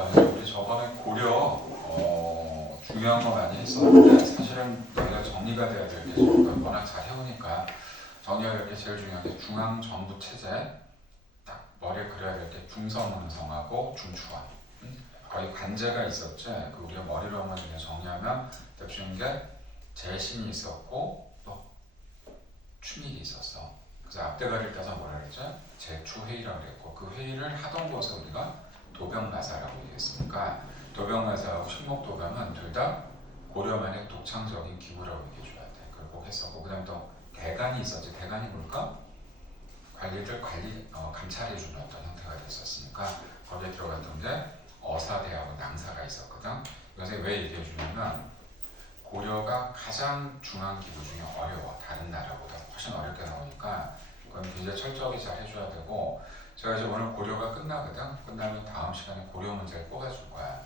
자, 이제 우리 저번에 고려 중요한 거 많이 했었는데 사실은 너희가 정리가 돼야 될 게 지금 워낙 잘 해오니까 정리가 될 게 제일 중요한 게 중앙 정부 체제 딱 머리에 그려야 될 게 중성음성하고 중추원 거의 관제가 있었지. 그 우리가 머리로 한번 그냥 정리하면 대충 게 재신이 있었고 또 추밀이 있었어. 그래서 앞대가리를 따서 뭐라 그랬죠? 제추회의라고 그랬고 그 회의를 하던 곳을 우리가 도병마사라고 얘기했으니까 도병마사하고 식목도병은 둘 다 고려만의 독창적인 기구라고 얘기해줘야 돼. 그걸 꼭 했었고 그 다음에 또 대간이 있었지. 대간이 뭘까? 관리를 감찰해주는 어떤 형태가 됐었으니까 거기에 들어갔던 게 어사대하고 낭사가 있었거든. 이것에 왜 얘기해주냐면 고려가 가장 중앙 기구 중에 어려워. 다른 나라보다 훨씬 어렵게 나오니까 그건 굉장히 철저하게 잘 해줘야 되고 제가 이제 오늘 고려가 끝나거든. 끝나면 다음 시간에 고려 문제를 뽑아줄 거야.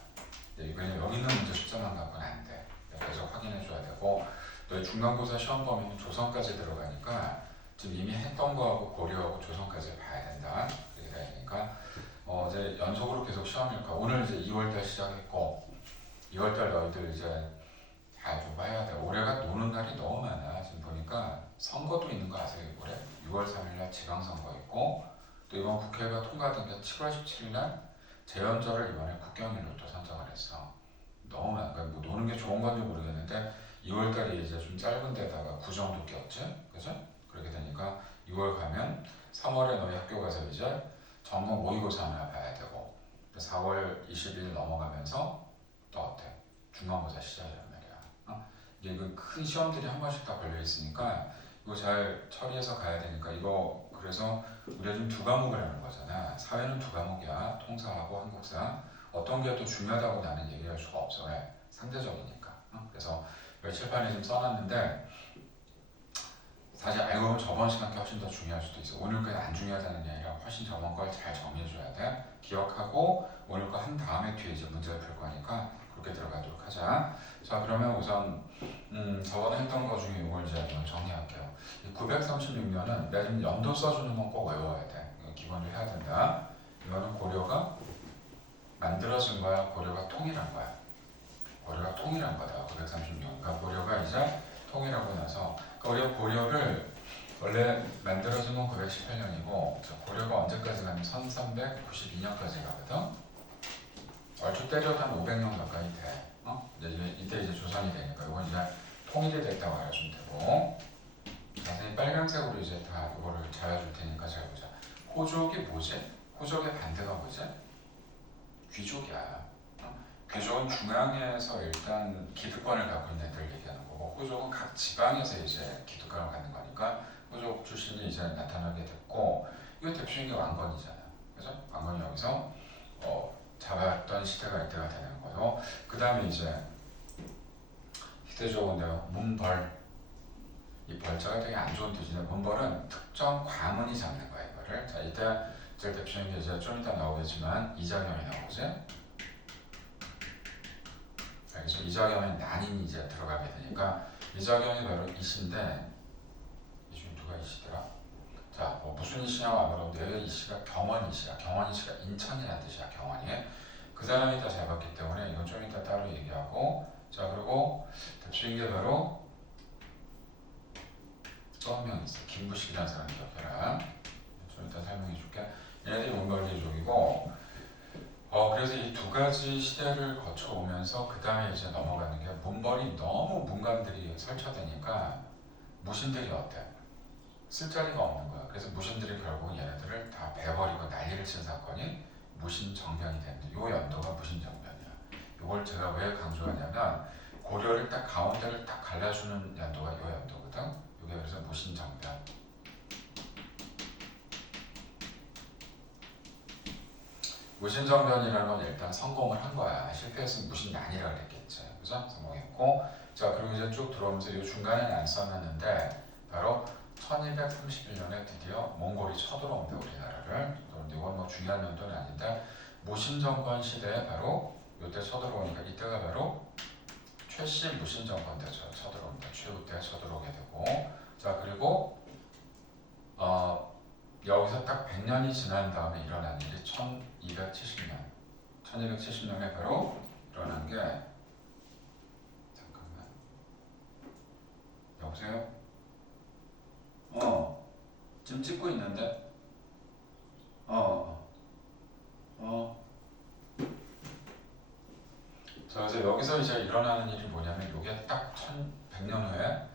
왜냐면 여기 있는 문제 숫자만 갖고는 안 돼. 계속 확인해줘야 되고 또 중간고사 시험 범위는 조선까지 들어가니까 지금 이미 했던 거하고 고려하고 조선까지 봐야 된다. 이렇게 되니까 이제 연속으로 계속 시험일 거야. 오늘 이제 2월달 시작했고 2월달 너희들 이제 잘 좀 봐야 돼. 올해가 노는 날이 너무 많아. 지금 보니까 선거도 있는 거 아세요? 올해 6월 3일날 지방선거 있고 또 이번 국회가 통과된 게 7월 17일날 재연절을 이번에 국경일로 또 선정을 했어. 너무 많아. 그러니까 뭐 노는 게 좋은 건지 모르겠는데 2월달이 이제 좀 짧은 데다가 구 정도 꼈지? 그죠? 그렇게 되니까 6월 가면 3월에 너희 학교 가서 이제 전국 모의고사 하나 봐야 되고 4월 20일 넘어가면서 또 어때? 중간고사 시작이란 말이야. 이게 큰 시험들이 한 번씩 다 걸려 있으니까 이거 잘 처리해서 가야 되니까 이거 그래서 우리가 지금 두 과목을 하는 거잖아. 사회는 두 과목이야. 통사하고 한국사. 어떤 게 더 중요하다고 나는 얘기할 수가 없어. 왜? 상대적이니까. 그래서 칠판에 좀 써놨는데 사실 알고 보면 저번 시간 게 훨씬 더 중요할 수도 있어. 오늘 거 안 중요하다는 게 아니라 훨씬 저번 걸 잘 정리해줘야 돼. 기억하고 오늘 거 한 다음에 뒤에 이제 문제를 풀 거니까 그렇게 들어가도록 하자. 자, 그러면 우선 저번에 했던 거 중에 이걸 이제 정리할게요. 936년은 내가 지금 연도 써주는 건 꼭 외워야 돼. 기본으로 해야 된다. 이거는 고려가 만들어진 거야? 고려가 통일한 거야? 고려가 통일한 거다. 936년. 그러니까 고려가 이제 통일하고 나서 그러니까 우리가 고려를 원래 만들어진 건 918년이고 고려가 언제까지 가면 1392년까지 가거든. 얼추 때려도 한 500년 가까이 돼. 이때 이제 조선이 되니까 이건 이제 통일이 됐다고 알아주면 되고 자세히 빨간색으로 이제 다 이거를 잡아줄 테니까 잘 보자. 호족이 뭐지? 호족의 반대가 뭐지? 귀족이야. 귀족은 중앙에서 일단 기득권을 갖고 있는 애들 얘기하는 거고 호족은 각 지방에서 이제 기득권을 갖는 거니까 호족 출신이 이제 나타나게 됐고 이거 대표적인 게 왕건이잖아. 그죠? 왕건이 여기서 잡았던 시대가 이때가 되는 거고 그 다음에 이제 희대적으로 내가 문벌 이 벌자가 되게 안 좋은 뜻인데 문벌은 특정 과문이 잡는 거야 이거를. 자 이때 제일 대표적인 게 이제 좀 이따 나오겠지만 이자겸이 나오지. 그래서 이자겸의 난인이 이제 들어가게 되니까 이자겸이 바로 이시인데 이 중에 누가 이시더라? 자, 무슨 이시냐고 아무래도 내가 이시가 경원 이시야. 경원 이시가 인천이라는 뜻이야. 경원이. 그 사람이 다 잡았기 때문에 이건 좀 이따 따로 얘기하고 자 그리고 대표적인 게 바로 또 한 명 있어. 김부식이라는 사람 기억해라. 좀 이따 설명해 줄게. 얘네들이 몽골민족이고 그래서 이 두 가지 시대를 거쳐오면서 그 다음에 이제 넘어가는 게 문벌이 너무 문관들이 설쳐되니까 무신들이 어때? 쓸 자리가 없는 거야. 그래서 무신들이 결국 얘네들을 다 베버리고 난리를 친 사건이 무신정변이 됩니다. 요 연도가 무신정변이야. 이걸 제가 왜 강조하냐면 고려를 딱 가운데를 딱 갈라주는 연도가 요 연도거든. 이게 그래서 무신정변. 무신정변이라는 건 일단 성공을 한 거야. 실패했으면 무신난이라 그랬겠지. 그죠? 성공했고 자 그리고 이제 쭉 들어오면서 이 중간에는 안 써놨는데 바로 1231년에 드디어 몽골이 쳐들어온다 우리나라를. 그런데 이건 뭐 중요한 연도는 아닌데 무신정권 시대에 바로 이때 쳐들어오니까 이때가 바로 최씨 무신정권 때 쳐들어옵니다. 최후 때 쳐들어오게 되고 자 그리고 여기서 딱 100년이 지난 다음에 일어난 일이 1270년 1270년에 바로 일어난 게 잠깐만 여보세요? 지금 찍고 있는데 자, 그래서 여기서 이제 일어나는 일이 뭐냐면 이게 딱 1100년 후에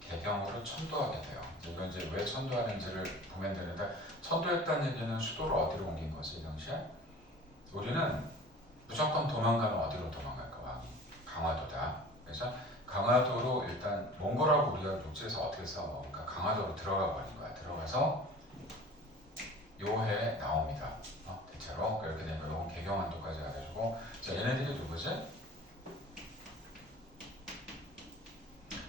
개경으로 천도하게 돼요. 이건 이제 왜 천도하는지를 보면 되는데 천도했다는 얘기는 수도를 어디로 옮긴 거지 이 당시에? 우리는 무조건 도망가면 어디로 도망갈까? 왕이 강화도다. 그래서 강화도로 일단 몽골하고 우리가 육지에서 어떻게 싸워? 그러니까 강화도로 들어가 버린 거야. 들어가서 요해에 나옵니다. 대체로 그렇게 되면 요건 개경한도까지 가가지고 자 얘네들이 누구지?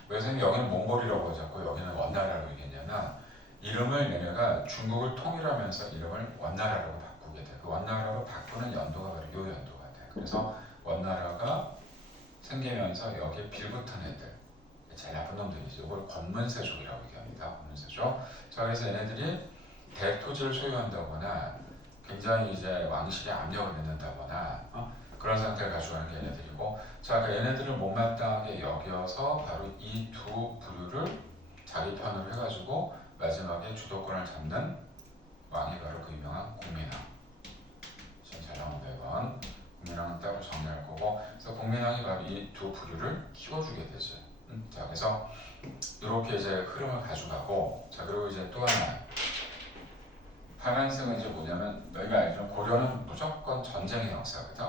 왜 선생님 여기는 몽골이라고 하자고 여기는 원나라로 얘기했냐면 이름을 얘네가 중국을 통일하면서 이름을 원나라로 바꾸게 돼. 그 원나라로 바꾸는 연도가 바로 요 연도가 돼. 그래서 원나라가 생기면서 여기에 빌붙은 애들 제일 나쁜 놈들이지. 이걸 권문세족이라고 얘기합니다. 권문세족. 자 그래서 얘네들이 대토지를 소유한다거나 굉장히 이제 왕실에 압력을 넣는다거나 그런 상태를 가져가는 게 얘네들이고 자 그러니까 얘네들을 못마땅하게 여겨서 바로 이 두 부류를 자기 편으로 해가지고 마지막에 주도권을 잡는 왕이 바로 그 유명한 공민왕. 지금 잘 나온다 이건. 공민왕은 따로 정리할 거고 그래서 공민왕이 바로 이 두 부류를 키워주게 되지. 자 그래서 이렇게 이제 흐름을 가져가고 자 그리고 이제 또 하나 파란색은 이제 뭐냐면 너희가 알기로는 고려는 무조건 전쟁의 역사거든.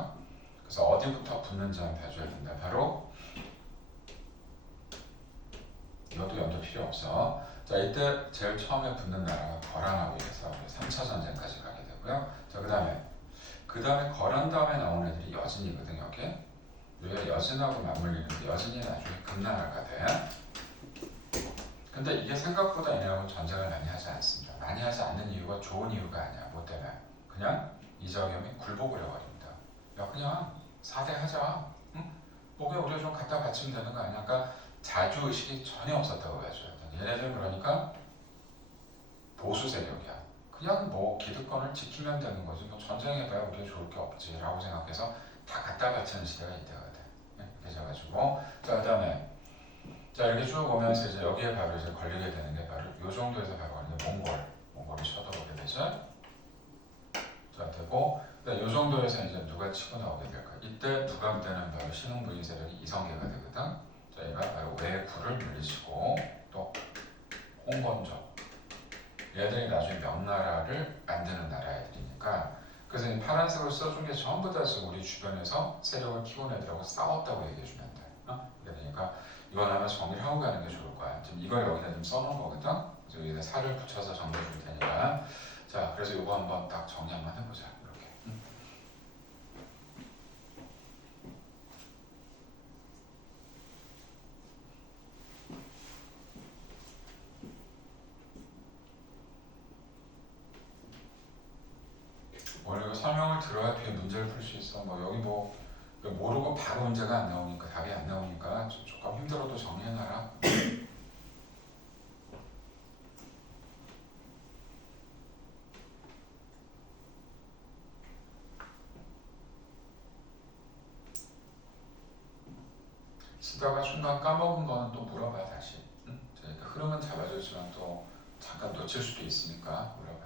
그래서 어디부터 붙는지 한번 봐줘야 된다. 바로 이것도 연도 필요 없어. 자 이때 제일 처음에 붙는 나라가 거란하고 이래서 3차 전쟁까지 가게 되고요. 자 그 다음에 거란 다음에 나오는 애들이 여진이거든. 여기 여진하고 맞물리는데 여진이 나중에 금나라가 돼. 근데 이게 생각보다 얘네하고 전쟁을 많이 하지 않습니다. 많이 하지 않는 이유가 좋은 이유가 아니야. 뭐 때문에? 그냥 이정염이 굴복을 해버립니다. 야 그냥 4대 하자. 응? 목에 우리가 좀 갖다 바치면 되는 거 아니야? 그러니까 자주의식이 전혀 없었다고 봐줘야 돼. 얘네들 그러니까 보수 세력이야. 그냥 뭐 기득권을 지키면 되는 거지. 뭐 전쟁해봐야 우리가 좋을 게 없지 라고 생각해서 다 갖다 바치는 시대가 이때거든. 그래가지고 자 그다음에 자 이렇게 쭉 오면서 이제 여기에 바로 이제 걸리게 되는 게 바로 요 정도에서 바로 이제 몽골이 쳐들어오게 되죠. 자 되고 요 정도에서 이제 누가 치고 나오게 될까? 이때 부각되는 바로 신흥부인 세력이 이성계가 되거든. 자 얘가 바로 외구를 물리치고 또 홍건적 얘들이 나중에 명나라를 만드는 나라애들이니까 그래서 이 파란색을 써준 게 전부 다 지금 우리 주변에서 세력을 키운 애들하고 싸웠다고 얘기해주면 돼. 그러니까 이건 아마 정리를 하고 가는 게 좋을 거야. 지금 이걸 여기다 좀 써놓은 거거든. 그래서 여기다 살을 붙여서 정리해 줄 테니까. 자, 그래서 이거 한번 딱 정리 한번 해보자. 이렇게. 원래 이거 설명을 들어야 뒤에 문제를 풀 수 있어. 뭐 여기 뭐 모르고 바로 문제가 안 나오니까 답이 안 나오니까 조금 힘들어도 정리해놔라. 쓰다가 순간 까먹은 거는 또 물어봐 다시. 그러니까 흐름은 잡아주지만 또 잠깐 놓칠 수도 있으니까 물어봐.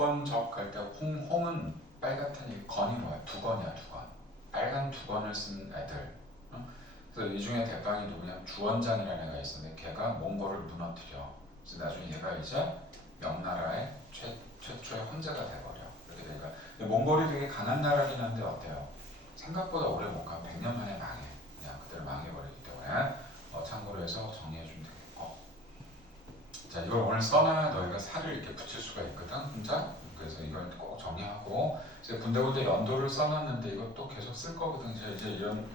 두건적 할 때 홍은 빨갛던 이 건이 뭐야? 두건이야, 두건. 빨간 두건을 쓴 애들. 어? 그래서 이 중에 대빵이 누구냐? 주원장이라는 애가 있었는데 걔가 몽골을 무너뜨려. 그래서 나중에 얘가 이제 명나라의 최초의 황제가 돼버려. 그렇게 되니까 몽골이 되게 강한 나라긴 한데 어때요? 생각보다 오래 못 가. 100년 만에 망해. 그냥 그대로 망해버리기 때문에 참고로 해서 정리해주면 되겠고. 자, 이걸 오늘 써놔야 너희가 살을 이렇게 붙일 수가 있거든, 혼자. 그래서 이걸 꼭 정리하고. 이제 군데군데 연도를 써놨는데 이것도 계속 쓸 거거든. 이제 이런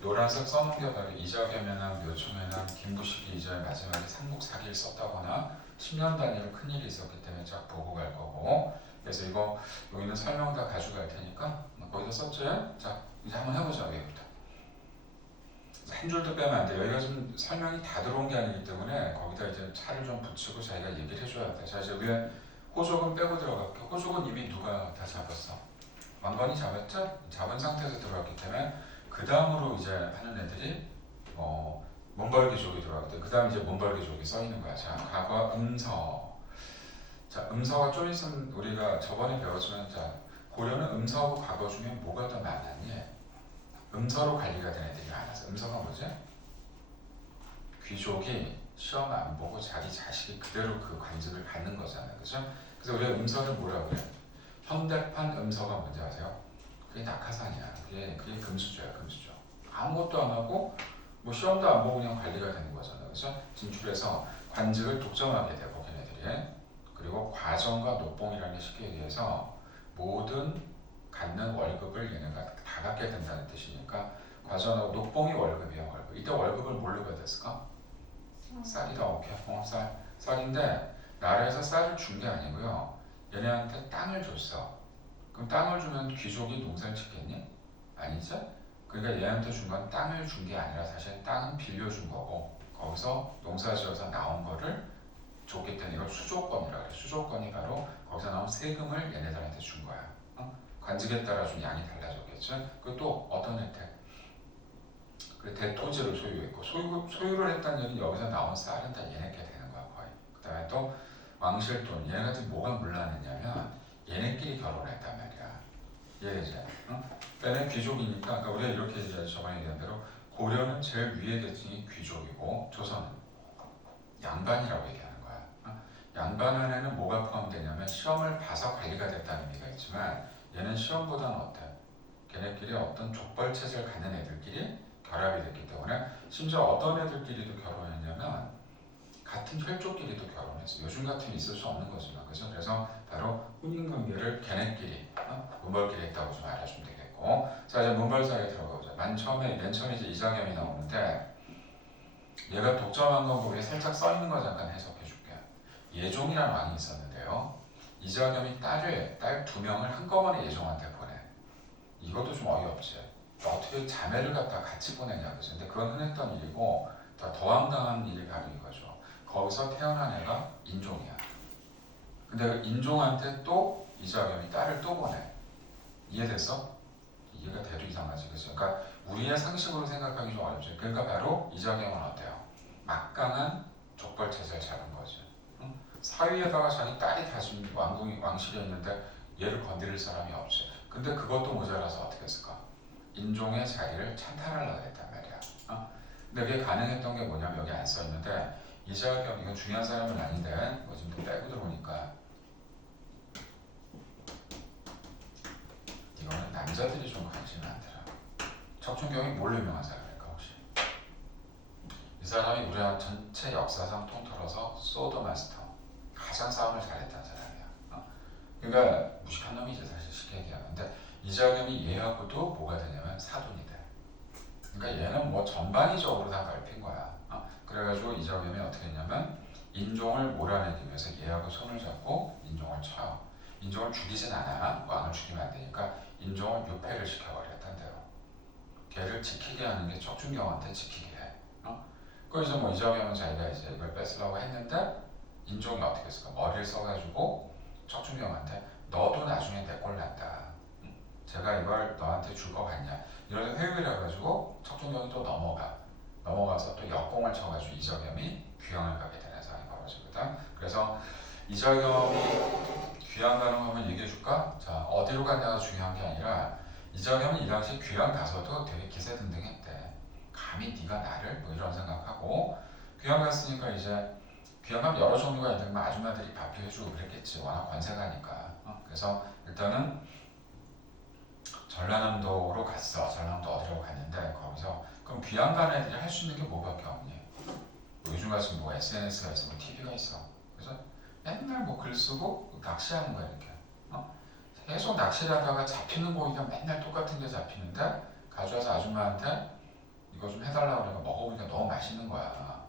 노란색 써놓은 게 바로 이자겸이나 묘총이나 김부식이 이제 마지막에 삼국사기를 썼다거나 10년 단위로 큰일이 있었기 때문에 쫙 보고 갈 거고. 그래서 이거 여기는 설명 다 가져갈 테니까 거기다 썼지? 자, 이제 한번 해보자. 여기부터 한 줄도 빼면 안 돼. 여기가 좀 설명이 다 들어온 게 아니기 때문에 거기다 이제 차를 좀 붙이고 자기가 얘기를 해줘야 돼. 자, 이제 위에 호족은 빼고 들어갈게. 호족은 이미 누가 다 잡았어? 왕건이 잡았죠? 잡은 상태에서 들어갔기 때문에 그 다음으로 이제 하는 애들이 몬벌귀족이 들어갔대. 그 다음 이제 몬벌귀족이 써 있는 거야. 자, 과거 음서. 자, 음서가 좀 있으면 우리가 저번에 배웠지만, 자, 고려는 음서하고 과거 중에 뭐가 더 많았니? 음서로 관리가 된 애들이 많아서. 음서가 뭐지? 귀족이 시험 안 보고 자기 자식이 그대로 그 관직을 갖는 거잖아요, 그죠? 그래서 우리가 음서를 뭐라 그래? 현대판 음서가 뭔지 아세요? 그게 낙하산이야. 그게 금수저야, 금수저. 아무것도 안 하고 뭐 시험도 안 보고 그냥 관리가 되는 거잖아요, 그죠? 진출해서 관직을 독점하게 되고 걔네들이. 그리고 과정과 노봉이라는 게 쉽게 얘기해서 모든 갖는 월급을 얘네가 다 갖게 된다는 뜻이니까 과정하고 녹봉이 월급이야, 월급. 이때 월급을 뭘로 받았을까? 쌀이다. 오케이, 쌀인데 나라에서 쌀을 준 게 아니고요, 얘네한테 땅을 줬어. 그럼 땅을 주면 귀족이 농사를 짓겠니? 아니죠? 그러니까 얘한테 준 건 땅을 준 게 아니라 사실 땅은 빌려준 거고, 거기서 농사 지어서 나온 거를 줬기 때문에 이걸 수조권이라 그래. 수조권이 바로 거기서 나온 세금을 얘네들한테 준 거야. 관직에 따라 좀 양이 달라졌겠죠? 그것도 어떤 혜택? 그 대토지를 소유했고, 소유를 했다는 얘기는 여기서 나온 쌀은 다 얘네께 되는 거야, 거의. 그 다음에 또 왕실돈. 얘네한테 뭐가 물란했냐면 얘네끼리 결혼했단 말이야. 이해되지? 응? 얘네 귀족이니까, 그러니까 우리가 이렇게 얘기하죠. 저번에 얘기한 대로 고려는 제일 위의 계층이 귀족이고 조선은 양반이라고 얘기하는 거야. 양반 안에는 뭐가 포함되냐면 시험을 봐서 관리가 됐다는 의미가 있지만 얘는 시험보다는 어때? 걔네끼리 어떤 족벌 체제를 갖는 애들끼리 결합이 됐기 때문에 심지어 어떤 애들끼리도 결혼했냐면 같은 혈족끼리도 결혼했어. 요즘 같으면 있을 수 없는 거지만, 그죠? 그래서 바로 혼인 관계를 걔네끼리 문벌끼리 했다고 좀 알아주면 되겠고. 자, 이제 문벌 사이에 들어가보자. 맨 처음에 이제 이자겸이 나오는데 얘가 독점한 건 거기에 살짝 써 있는 거 잠깐 해석해 줄게. 예종이라는 왕이 있었는데요. 이자겸이 딸 2명을 한꺼번에 예종한테 보내. 이것도 좀 어이없지. 어떻게 자매를 갖다 같이 보내냐, 그죠? 근데 그건 흔했던 일이고 더 황당한 일이 바로 이거죠. 거기서 태어난 애가 인종이야. 근데 그 인종한테 또 이자겸이 딸을 또 보내. 이해됐어? 이해가 돼도 이상하지, 그죠? 그러니까 우리의 상식으로 생각하기 좀 어렵죠. 그러니까 바로 이자겸은 어때요? 막강한 족벌 체제를 잡은 거지. 응? 사위에다가 자기 딸이 다시 왕실에 있는데 얘를 건드릴 사람이 없지. 근데 그것도 모자라서 어떻게 했을까? 인종의 자리를 찬탈하려고 했단 말이야. 근데 그게 가능했던 게 뭐냐면 여기 안 써 있는데, 이자겸, 이건 중요한 사람은 아닌데 뭐 지금 빼고 들어오니까 이거는 남자들이 좀 관심이 많더라. 척춘경이 뭘 유명한 사람일까 혹시? 이 사람이 우리나라 전체 역사상 통틀어서 소더마스터, 가장 싸움을 잘했다는 사람이야. 그러니까 무식한 놈이지 사실, 쉽게 얘기하는데 이자겸이 얘하고도 뭐가 되냐면 사돈이 돼. 그러니까 얘는 뭐 전반적으로 다 넓힌 거야. 그래가지고 이자겸이 어떻게 했냐면 인종을 몰아내기 위해서 얘하고 손을 잡고 인종을 쳐요. 인종을 죽이진 않아. 왕을 죽이면 안 되니까 인종을 유폐를 시켜버렸단대요. 걔를 지키게 하는 게 척준경한테 지키게 해. 그래서 뭐 이자겸은 자기가 이제 이걸 뺏으려고 했는데 인종이 어떻게 했을까? 머리를 써가지고 척준경한테 너도 나중에 내 꼴 난다. 제가 이걸 너한테 줄 거 같냐? 이러면서 회유를 해가지고 척준경이 또 넘어가서 또 역공을 쳐가지고 이자겸이 귀양을 가게 되는 상황이 벌어지거든. 그래서 이자겸이 귀양 가는 거 한번 얘기해 줄까? 자, 어디로 갔냐가 중요한 게 아니라 이정현은 이 당시 귀양 가서도 되게 기세등등했대. 감히 네가 나를? 뭐 이런 생각하고 귀양 갔으니까 이제 귀양 가면 여러 종류가 있는데 아줌마들이 밥도 해주고 그랬겠지. 워낙 권세가니까. 그래서 일단은 전라남도로 갔어. 전라남도 어디로 갔는데 거기서 그럼 귀양 가는 애들이 할 수 있는 게 뭐밖에 없니? 뭐 요즘 같은 뭐 SNS가 있어, 뭐 TV가 있어. 그래서 맨날 뭐 글 쓰고 낚시하는 거야 이렇게. 계속 낚시를 하다가 잡히는 고기가 맨날 똑같은 게 잡히는데 가져와서 아줌마한테 이거 좀 해달라고 그러니까 먹어보니까 너무 맛있는 거야.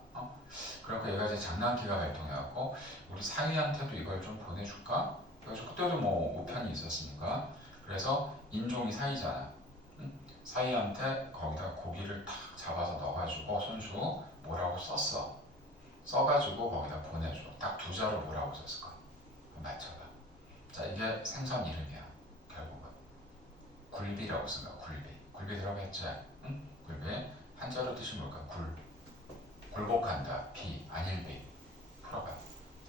그러니까 얘가 이제 장난기가 발동해갖고 우리 상희한테도 이걸 좀 보내줄까? 그래서 그때도 뭐 우편이 있었으니까 그래서 인종이 사이잖아. 응? 사이한테 거기다 고기를 탁 잡아서 넣어가지고 손수 뭐라고 썼어. 써가지고 거기다 보내줘. 딱 두 자로 뭐라고 썼을까? 맞춰봐. 자, 이게 생선 이름이야. 결국은 굴비라고 쓴 거야. 굴비. 굴비 들어봤지? 응? 굴비. 한자로 뜻이 뭘까? 굴복한다. 비. 안일비. 풀어봐.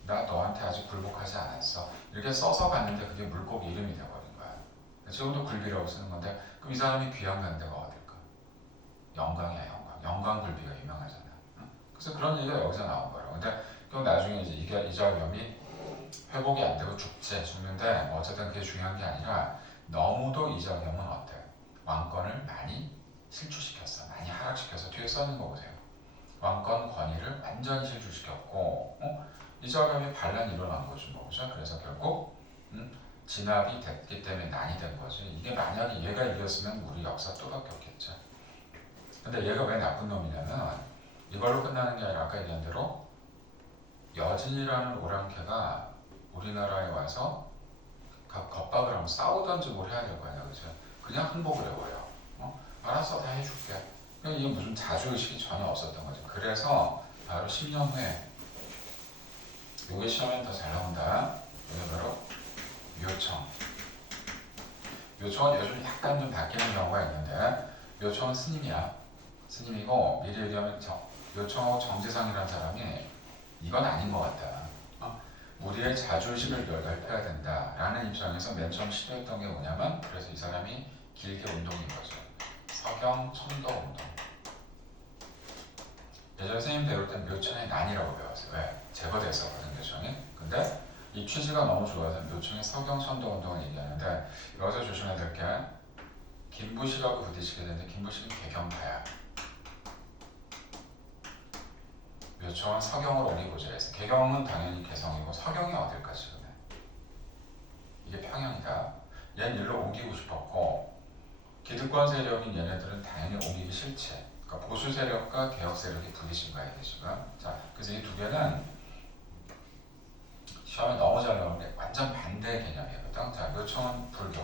나 너한테 아직 굴복하지 않았어. 이렇게 써서 갔는데 그게 물고기 이름이 되어버린 거야. 지금도 굴비라고 쓰는 건데 그럼 이 사람이 귀양 간 데가 어딜까? 영광이야, 영광. 영광 굴비가 유명하잖아. 응? 그래서 그런 얘기가 여기서 나온 거야. 근데 그럼 나중에 이제 이자겸이 회복이 안 되고 죽는데 어쨌든 그게 중요한 게 아니라 너무도 이자겸은 어때? 왕권을 많이 실추시켰어. 많이 하락시켜서 뒤에 써있는 거 보세요. 왕권 권위를 완전히 실추시켰고 이자겸이 반란이 일어난 거지 뭐. 그죠? 그래서 결국 진압이 됐기 때문에 난이 된 거지. 이게 만약에 얘가 이겼으면 우리 역사 또 바뀌었겠죠. 근데 얘가 왜 나쁜 놈이냐면 이걸로 끝나는 게 아니라 아까 얘기한 대로 여진이라는 오랑캐가 우리나라에 와서 겁박을 하면 싸우던지 뭘 해야 될 거 아니야. 그죠? 그냥 항복을 해버려. 알았어, 다 해줄게. 이게 무슨 자주의식이 전혀 없었던 거죠. 그래서 바로 10년 후에 요게 시험엔 더 잘 나온다. 이게 바로 묘청. 묘청은 요즘 약간 좀 바뀌는 경우가 있는데 묘청은 스님이야. 스님이고 미리 얘기하면 묘청하고 정지상이라는 사람이 이건 아닌 것 같다. 우리의 자주의식을 넓혀야 된다라는 입장에서 맨 처음 시도했던 게 뭐냐면 그래서 이 사람이 길게 운동인 거죠. 서경 천도 운동. 예전 선생님 배울 땐 묘청의 난이라고 배웠어요. 왜? 제거됐었거든 묘청이. 근데 이 취지가 너무 좋아서 묘청의 서경 천도 운동을 얘기하는데 여기서 조심해야 될 게 김부식하고 부딪히게 되는데 김부식은 개경파야. 묘청은 서경을 옮기고자 해서 개경은 당연히 개성이고 서경이 어딜까 지금 이게 평양이다. 얘는 일로 옮기고 싶었고 기득권 세력인 얘네들은 당연히 옮기기 싫지. 그러니까 보수 세력과 개혁 세력이 부딪힌 거야 이게 지금. 자, 그래서 이 두 개는 시험에 너무 잘 나오는데 완전 반대 개념이거든. 자, 묘청은 불교,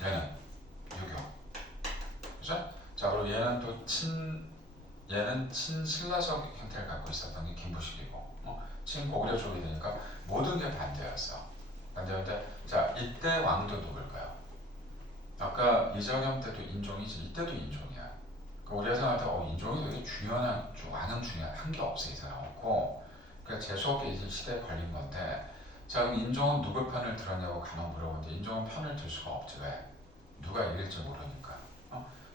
얘는 유교, 그죠? 자, 그리고 얘는 또 얘는 친신라적 형태를 갖고 있었던 게 김부식이고, 친고구려 쪽이 되니까 모든 게 반대였어. 반대였는데, 자, 이때 왕도 누굴까요? 아까 이자겸 때도 인종이지, 이때도 인종이야. 우리가 생각할 때 인종이 되게 중요한, 왕은 중요한 게 없어 이 사람 없고, 그러니까 재수없게 이 시대에 걸린 건데, 자, 그럼 인종은 누구 편을 들었냐고 가만 물어보는데 인종은 편을 들 수가 없지. 왜? 누가 이길지 모르니까.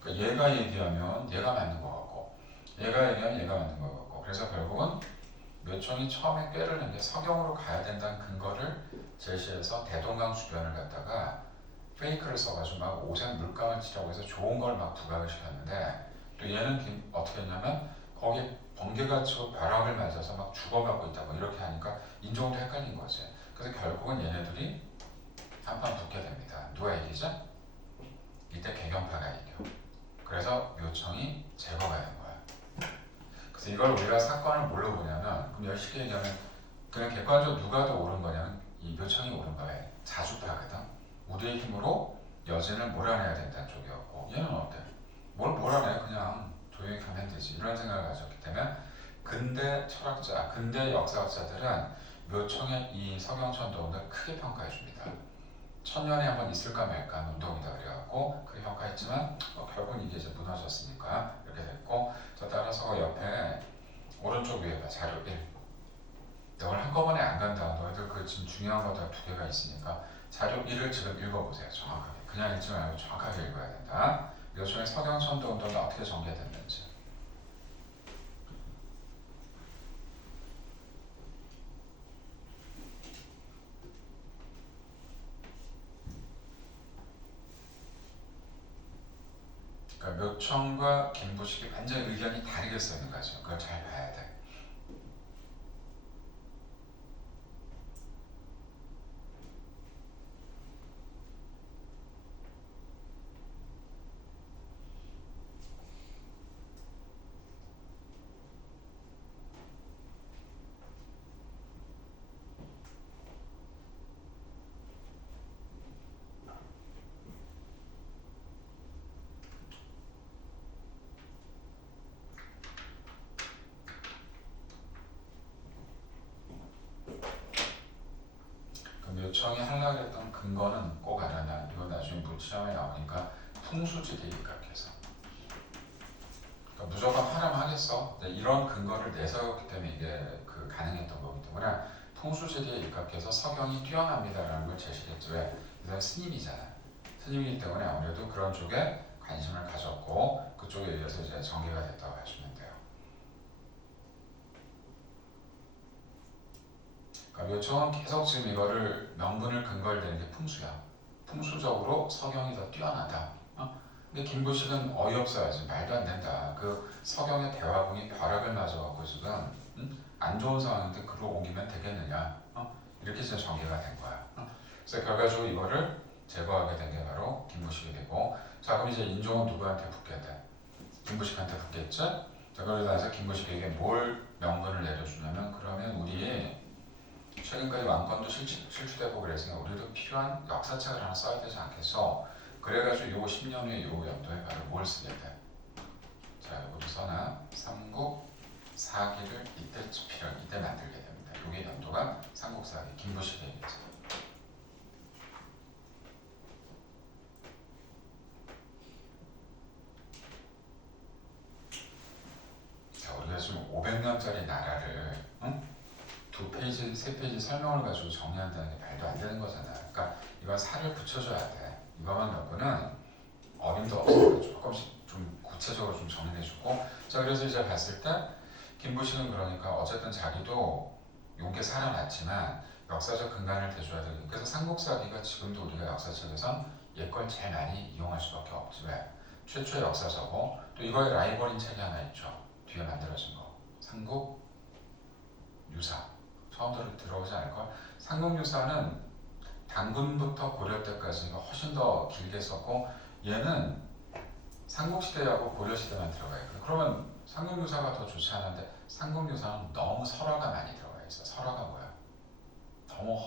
그러니까 얘가 얘기하면 얘가 맞는 거 같고, 얘가 얘기하면 얘가 맞는 거 같고, 그래서 결국은 묘청이 처음에 꾀를 낸 게 서경으로 가야 된다는 근거를 제시해서 대동강 주변을 갖다가 페이크를 써가지고 막 오색 물감을 칠하고 해서 좋은 걸 막 부각을 시켰는데 또 얘는 어떻게 했냐면 거기에 번개가 치고 벼락을 맞아서 막 죽어가고 있다 뭐 이렇게 하니까 인종도 헷갈린 거지. 그래서 결국은 얘네들이 한판 붙게 됩니다. 누가 이기죠? 이때 개경파가 이겨. 그래서 묘청이 제거가 된 거야. 그래서 이걸 우리가 사건을 뭘로 보냐면 그럼 쉽게 얘기하면 그냥 객관적으로 누가 더 옳은 거냐면 이 묘청이 옳은 거야. 자주파거든. 우리의 힘으로 여진을 몰아내야 된다는 쪽이었고 얘는 어때? 뭘 몰아내? 그냥 조용히 가면 되지. 이런 생각을 가졌기 때문에 근대 철학자, 근대 역사학자들은 묘청의 이 서경천도운을 크게 평가해 줍니다. 천년에 한번 있을까 말까 하는 운동이다 그래갖고 그렇게 평가했지만 결국은 이게 이제 무너졌으니까 이렇게 됐고 자 따라서 옆에 오른쪽 위에 봐 자료 1 이걸 한꺼번에 안 간다. 너희들 그 지금 중요한 거 다 두 개가 있으니까 자료 1을 지금 읽어보세요. 정확하게. 그냥 읽지 말고 정확하게 읽어야 된다. 요즘에 서경천도운동이 어떻게 전개됐는지. 그러니까 묘청과 김부식이 완전 의견이 다르게 쓰는 거죠. 그걸 잘 봐야 돼. 묘청이 하려고 했던 근거는 꼭 알아놔. 이건 나중에 물시험에 나오니까 풍수지리에 입각해서. 그러니까 무조건 하라하겠어. 이런 근거를 내세웠기 때문에 이게 그 가능했던 거기 때문에 풍수지리에 입각해서 서경이 뛰어납니다라는 걸 제시했죠. 왜? 이 사람 스님이잖아. 스님이기 때문에 아무래도 그런 쪽에 관심을 가졌고 그쪽에 의해서 이제 전개가 됐다고 하시면 돼요. 그러니까 묘청은 계속 지금 이거를 명분을 근거를 대는 게 풍수야. 풍수적으로 서경이 더 뛰어나다. 근데 김부식은 어이없어요. 지금 말도 안 된다. 그 서경의 대화궁이 벼락을 맞아갖고 지금 안 좋은 상황인데 그로 옮기면 되겠느냐. 이렇게 이제 전개가 된 거야. 그래서 결과적으로 이거를 제거하게 된 게 바로 김부식이 되고, 자 그럼 이제 인종은 누구한테 붙게 돼? 김부식한테 붙겠죠? 자 그러면서 김부식에게 뭘 명분을 내려주냐면, 그러면 우리 최근까지 왕권도 실추되고 그랬으니까 우리도 필요한 역사책을 하나 써야 되지 않겠어? 그래가지고 요 10년 후에 요 연도에 바로 뭘 쓰게 돼? 자 여기 써나 삼국 사기를 이때 만들게 됩니다. 요게 연도가 삼국사기 김부식의 얘기죠. 자 우리가 지금 500년짜리 나라를 두 페이지, 세 페이지 설명을 가지고 정리한다는 게 말도 안 되는 거잖아. 그러니까 이건 살을 붙여줘야 돼. 이거만 갖고는 어림도 없으니까 조금씩 좀 구체적으로 좀 정리해주고. 자 그래서 이제 봤을 때 김부식은 그러니까 어쨌든 자기도 용케 살아났지만 역사적 근간을 대줘야 되고, 그래서 삼국사기가 지금도 우리가 역사책에선 옛걸 제일 많이 이용할 수밖에 없지. 왜? 최초의 역사적고 또 이거의 라이벌인 책이 하나 있죠. 뒤에 만들어진 거 삼국유사. 처음 들어오지 않을걸? 삼국유사는 당군부터 고려 때까지가 훨씬 더 길게 썼고, 얘는 삼국시대하고 고려시대만 들어가 있고, 그러면 삼국유사가 더 좋지 않은데 삼국유사는 너무 설화가 많이 들어가 있어. 설화가 뭐야? 너무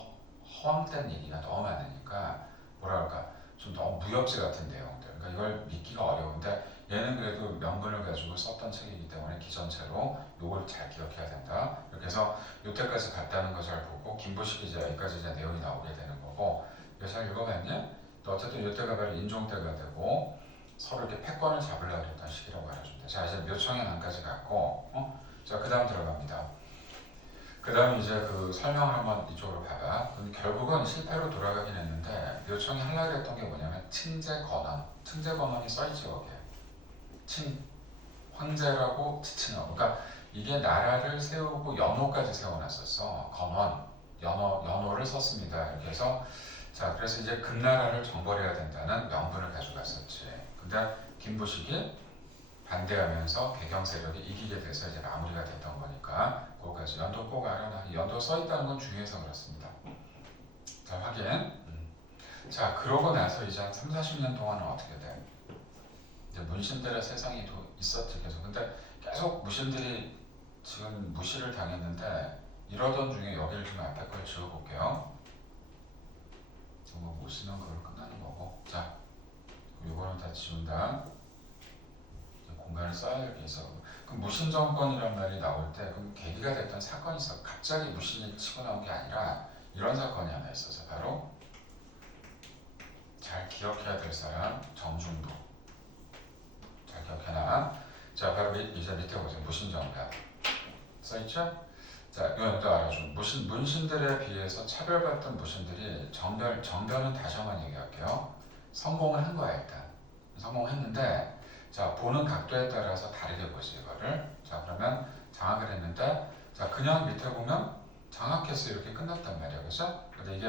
허황된 얘기가 너무 많으니까 뭐랄까 좀 너무 무협지 같은 내용들. 그러니까 이걸 믿기가 어려운데 얘는 그래도 명분을 가지고 썼던 책이기 때문에 기전체로 요걸 잘 기억해야 된다. 이렇게 해서 요때까지 갔다는 거 잘 보고, 김부식이 이제 여기까지 이제 내용이 나오게 되는 거고, 이거 잘 읽어봤냐? 또 어쨌든 요때가 바로 인종때가 되고 서로 이렇게 패권을 잡으려고 했던 시기라고 알아줍니다. 자 이제 묘청의 난까지 갔고, 자 그 다음 들어갑니다. 그 다음 이제 그 설명을 한번 이쪽으로 봐봐. 근데 결국은 실패로 돌아가긴 했는데 묘청이 하려고 했던 게 뭐냐면 칭제건원. 칭제건원이 써있지 거기에. 황제라고 지칭하고. 그러니까 이게 나라를 세우고 연호까지 세워놨었어. 건원, 연호를 썼습니다. 이렇게 해서 자 그래서 이제 금나라를 정벌해야 된다는 명분을 가져갔었지. 근데 김부식이 반대하면서 배경 세력이 이기게 돼서 이제 마무리가 됐던 거니까 그거까지 연도 꼭 알아놔. 연도 써 있다는 건 중요해서 그렇습니다. 자 확인. 자 그러고 나서 이제 한 3, 40년 동안은 어떻게 돼? 이제 문신들의 세상이 있었지 계속. 근데 계속 무신들이 지금 무시를 당했는데 이러던 중에 여기를 좀 앞에 걸 지워볼게요. 못 쓰면 그걸 끝나는 거고. 자 이거는 다 지운다. 공간을 써야 될 게 있어. 그럼 무신 정권이란 말이 나올 때 그럼 계기가 됐던 사건이 있어. 갑자기 무신이 치고 나온 게 아니라 이런 사건이 하나 있어서 바로 잘 기억해야 될 사람 정중부. 잘 기억해놔. 자 바로 이제 밑에 보세요. 무신정변 써있죠? 자, 이건 또 알아줘. 문신들에 비해서 차별받던 무신들이 정변은 다시 한번 얘기할게요. 성공을 한 거야, 일단. 성공했는데, 자, 보는 각도에 따라서 다르게 보지, 이거를. 자, 그러면 장악을 했는데, 자, 그냥 밑에 보면 장악했어. 이렇게 끝났단 말이야. 그죠? 근데 이게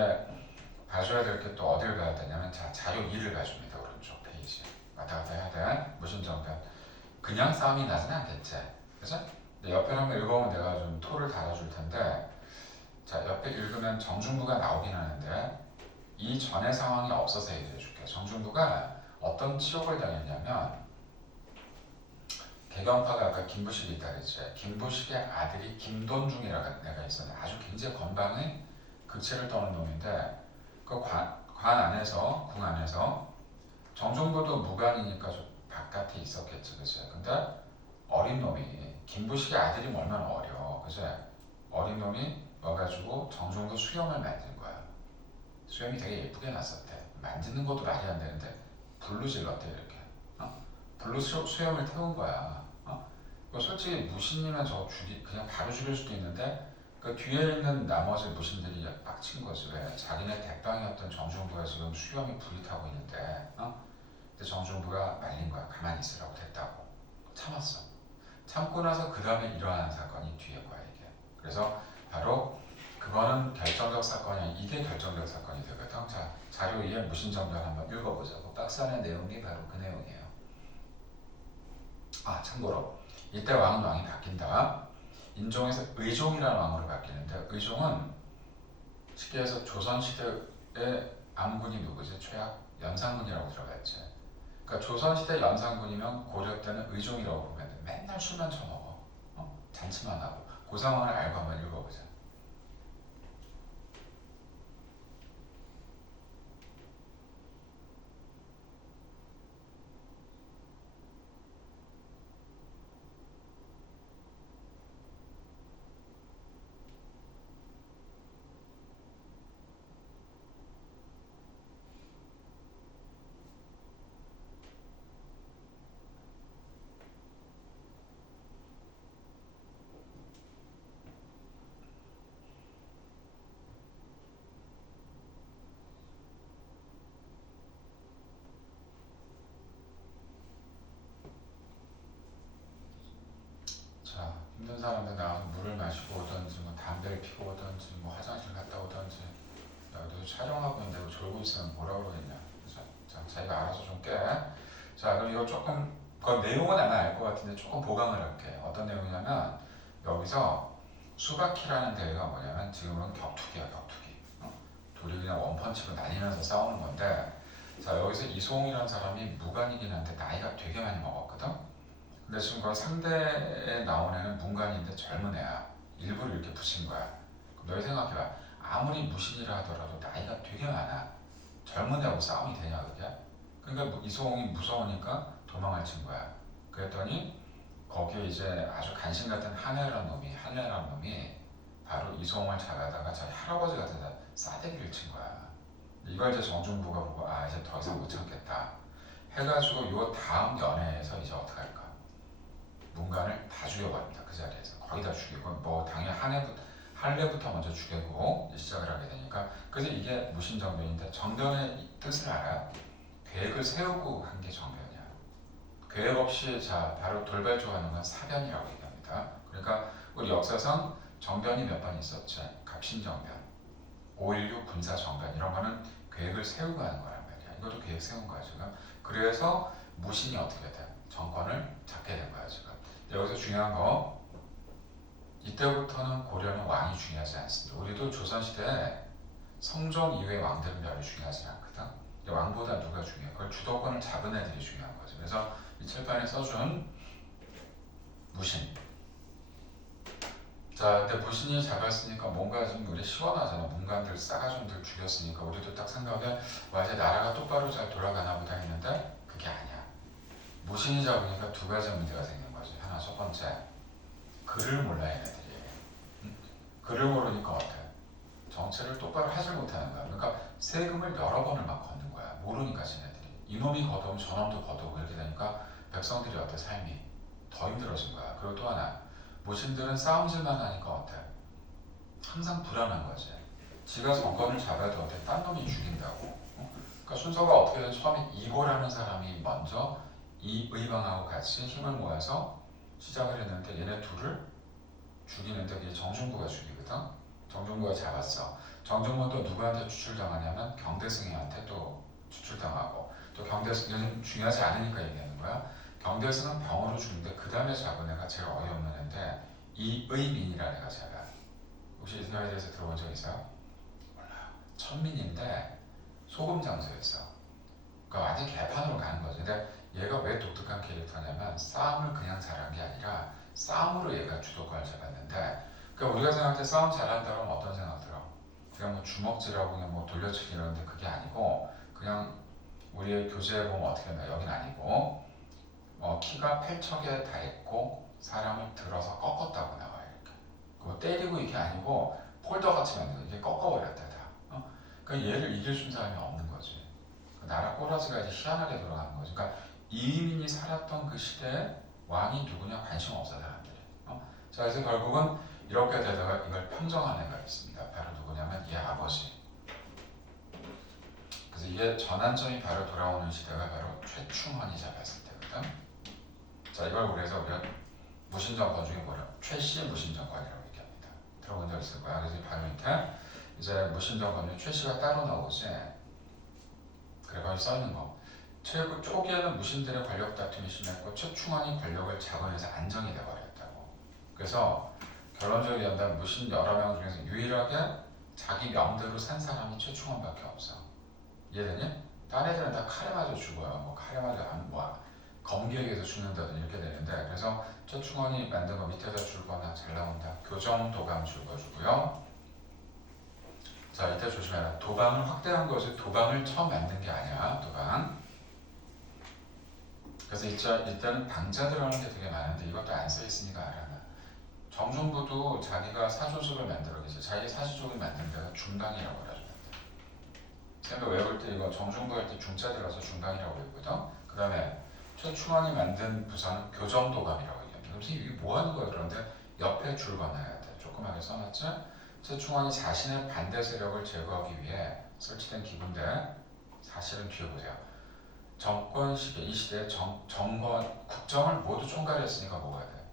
봐줘야 될 게 또 어딜 봐야 되냐면, 자, 자료 2를 봐줍니다. 오른쪽 페이지. 왔다 갔다 해야 돼. 무신정변. 그냥 싸움이 나진 않겠지. 그죠? 옆에 한번 읽어보면 내가 좀 토를 달아줄 텐데, 자, 옆에 읽으면 정중부가 나오긴 하는데, 이 전의 상황이 없어서 얘기해줄게. 정중부가 어떤 치욕을 당했냐면, 개경파가 아까 김부식이 있다 그랬지. 김부식의 아들이 김돈중이라는 애가 있었는데, 아주 굉장히 건방에 극치를 떠는 놈인데, 그 관 안에서, 궁 안에서, 정중부도 무관이니까 좀 바깥에 있었겠지, 그치? 근데 어린 놈이, 김부식의 아들이 얼마나 어려, 그치? 어린 놈이 와가지고 정중부 수염을 만진 거야. 수염이 되게 예쁘게 났었대. 만지는 것도 말이 안 되는데 불로 질렀대, 이렇게. 불로 수염을 태운 거야. 솔직히 무신이면 저거 그냥 바로 죽일 수도 있는데, 그 뒤에 있는 나머지 무신들이 빡친 거지. 왜? 자기네 대빵이었던 정중부가 지금 수염이 불이 타고 있는데, 근데 정중부가 말린 거야. 가만히 있으라고 됐다고. 참았어. 참고 나서 그 다음에 일어나는 사건이 뒤에 거야, 이게. 그래서 바로 그거는 결정적 사건이, 이게 결정적 사건이 되거든. 자, 자료 2에 무신정변 한번 읽어보자고. 박스 안의 내용이 바로 그 내용이에요. 참고로 이때 왕이 바뀐다. 인종에서 의종이라는 왕으로 바뀌는데, 의종은 쉽게 해서 조선시대의 암군이 누구지? 최악 연산군이라고 들어갔지. 그러니까 조선시대 연산군이면 고려 때는 의종이라고 보면 돼. 맨날 술만 처먹어. 잔치만 하고. 그 상황을 알고 한번 읽어보자. 자, 힘든 사람들 나와서 물을 마시고 오든지, 뭐 담배를 피고 오든지, 뭐 화장실 갔다 오든지. 야, 너 촬영하고 있는데 뭐 졸고 있으면 뭐라고 그러겠냐. 자, 자기가 알아서 좀 깨. 자, 그럼 이거 조금, 그 내용은 아마 알 것 같은데 조금 보강을 할게. 어떤 내용이냐면, 여기서 수바키라는 대회가 뭐냐면, 지금은 격투기야, 격투기. 둘이 그냥 원펀치로 날리면서 싸우는 건데, 자, 여기서 이소홍이라는 사람이 무관이긴 한데 나이가 되게 많이 먹었거든. 근데 지금 그 상대에 나온 애는 문관인데 젊은 애야. 일부러 이렇게 붙인 거야. 그럼 너희 생각해봐. 아무리 무신이라 하더라도 나이가 되게 많아. 젊은 애하고 싸움이 되냐, 그게? 그러니까 이소홍이 무서우니까 도망을 친 거야. 그랬더니 거기에 이제 아주 간신 같은 한혜라는 놈이 바로 이소홍을 잡아다가 자기 할아버지 같은 싸대기를 친 거야. 이걸 이제 정중부가 보고, 이제 더 이상 못 참겠다 해가지고 요 다음 연회에서 이제 어떻게 할까? 문간을 다 죽여버립니다. 그 자리에서 거의 다 죽이고, 뭐 당연히 한례부터 먼저 죽이고 시작을 하게 되니까. 그래서 이게 무신정변인데, 정변의 뜻을 알아요? 계획을 세우고 한 게 정변이야. 계획 없이 자 바로 돌발적하는 건 사변이라고 얘기합니다. 그러니까 우리 역사상 정변이 몇 번 있었지. 갑신정변, 5.16 군사정변, 이런 거는 계획을 세우고 하는 거란 말이야. 이것도 계획 세운 거야 지금. 그래서 무신이 어떻게 돼? 정권을 잡게 된 거야 지금. 여기서 중요한 거, 이때부터는 고려는 왕이 중요하지 않습니다. 우리도 조선시대에 성종 이후의 왕들은 별로 중요하지 않거든. 왕보다 누가 중요해? 그걸 주도권을 잡은 애들이 중요한 거지. 그래서 이 칠판에 써준 무신. 자, 근데 무신이 잡았으니까 뭔가 좀 우리 시원하잖아. 문관들 싸가지들 죽였으니까 우리도 딱 생각해, 와 이제 나라가 똑바로 잘 돌아가나 보다 했는데 그게 아니야. 무신이 잡으니까 두 가지 문제가 생긴 거지. 하나, 첫 번째, 글을 몰라 얘네들이. 글을 모르니까 어때? 정체를 똑바로 하질 못하는 거야. 그러니까 세금을 여러 번을 막 걷는 거야. 모르니까 쟤네들이. 이놈이 걷어오면 저놈도 걷어오고 이렇게 되니까 백성들이 어때? 삶이 더 힘들어진 거야. 그리고 또 하나, 무신들은 싸움질만 하니까 어때? 항상 불안한 거지. 지가 정권을 잡아도 어때 딴 놈이 죽인다고. 그러니까 순서가 어떻게 되면 처음에 이고라는 사람이 먼저 이 의방하고 같이 힘을 모아서 시작을 했는데 얘네 둘을 죽이는데 그게 정중부가 죽이거든. 정중부가 잡았어. 정중부도 누구한테 추출당하냐면 경대승한테 또 추출당하고, 또 경대승 요즘 중요하지 않으니까 얘기하는 거야. 경대승은 병으로 죽는데 그 다음에 잡은 애가 제일 어이없는 애인데 이의민이라는 애가 잡아. 혹시 이 사람에 대해서 들어본 적 있어요? 몰라요. 천민인데 소금 장수였어. 그러니까 완전 개판으로 가는 거지. 근데 얘가 왜 독특한 캐릭터냐면 싸움을 그냥 잘한 게 아니라 싸움으로 얘가 주도권을 잡았는데, 그러니까 우리가 생각할 때 싸움 잘한다고 하면 어떤 생각 들어? 그냥 뭐 주먹질하고 그냥 뭐 돌려치기 이러는데 그게 아니고, 그냥 우리의 교재에 보면 어떻게 했나, 여긴 아니고 키가 8척에 달했고 사람을 들어서 꺾었다고 나와요. 이렇게. 그거 때리고 이게 아니고 폴더같이 만들고 이게 꺾어버렸다 다. 그러니까 얘를 이길 수 있는 사람이 없는 거지. 나라 꼬라지가 이제 희한하게 돌아가는 거지. 그러니까 이민이 살았던 그 시대에 왕이 누구냐 관심 없어 사람들이. 자, 그래서 결국은 이렇게 되다가 이걸 평정한 애가 있습니다. 바로 누구냐면 얘 아버지. 그래서 이게 전환점이 바로 돌아오는 시대가 바로 최충원이 잡았을 때거든. 자, 이걸 그래서 우리가 무신정권 중에 뭐라 최씨 무신정권이라고 얘기합니다. 들어본 적 있을 거야. 그래서 바로 밑에 이제 무신정권 중에 최씨가 따로 나오지. 그래, 거기 써있는 거. 초기에는 무신들의 권력 다툼이 심했고 최충원이 권력을 잡으면서 안정이 돼버렸다고. 그래서 결론적으로 얘기한다면 무신 여러 명 중에서 유일하게 자기 명대로 산 사람이 최충원밖에 없어. 이해되니? 딴 애들은 다 칼에 맞아 죽어요. 뭐 칼에 맞아 뭐 검기에게서 죽는다든 이렇게 되는데, 그래서 최충원이 만든 거 밑에다 줄거나 잘 나온다. 교정도감 줄거주고요. 자, 이때 조심해라. 도방을 확대한 거지 도방을 처음 만든 게 아니야. 도방. 그래서 이때는 방자들어가는 게 되게 많은데 이것도 안 써있으니까 알아놔. 정중부도 자기가 사조직을 만들어겠지. 자기 사조직을 만든 데가 중당이라고 그러죠. 쌤도 외울 때 이거 정중부 할 때 중자 들어가서 중당이라고 했거든. 그 다음에 최충원이 만든 부서는 교정도감이라고 얘기합니다. 그럼 이게 뭐 하는 거야? 그런데 옆에 줄 거놔야 돼. 조그맣게 써놨지? 최충원이 자신의 반대 세력을 제거하기 위해 설치된 기구인데, 사실은 뒤에 보세요. 정권 시대, 이 시대에 정권, 국정을 모두 총괄했으니까 뭐가 돼?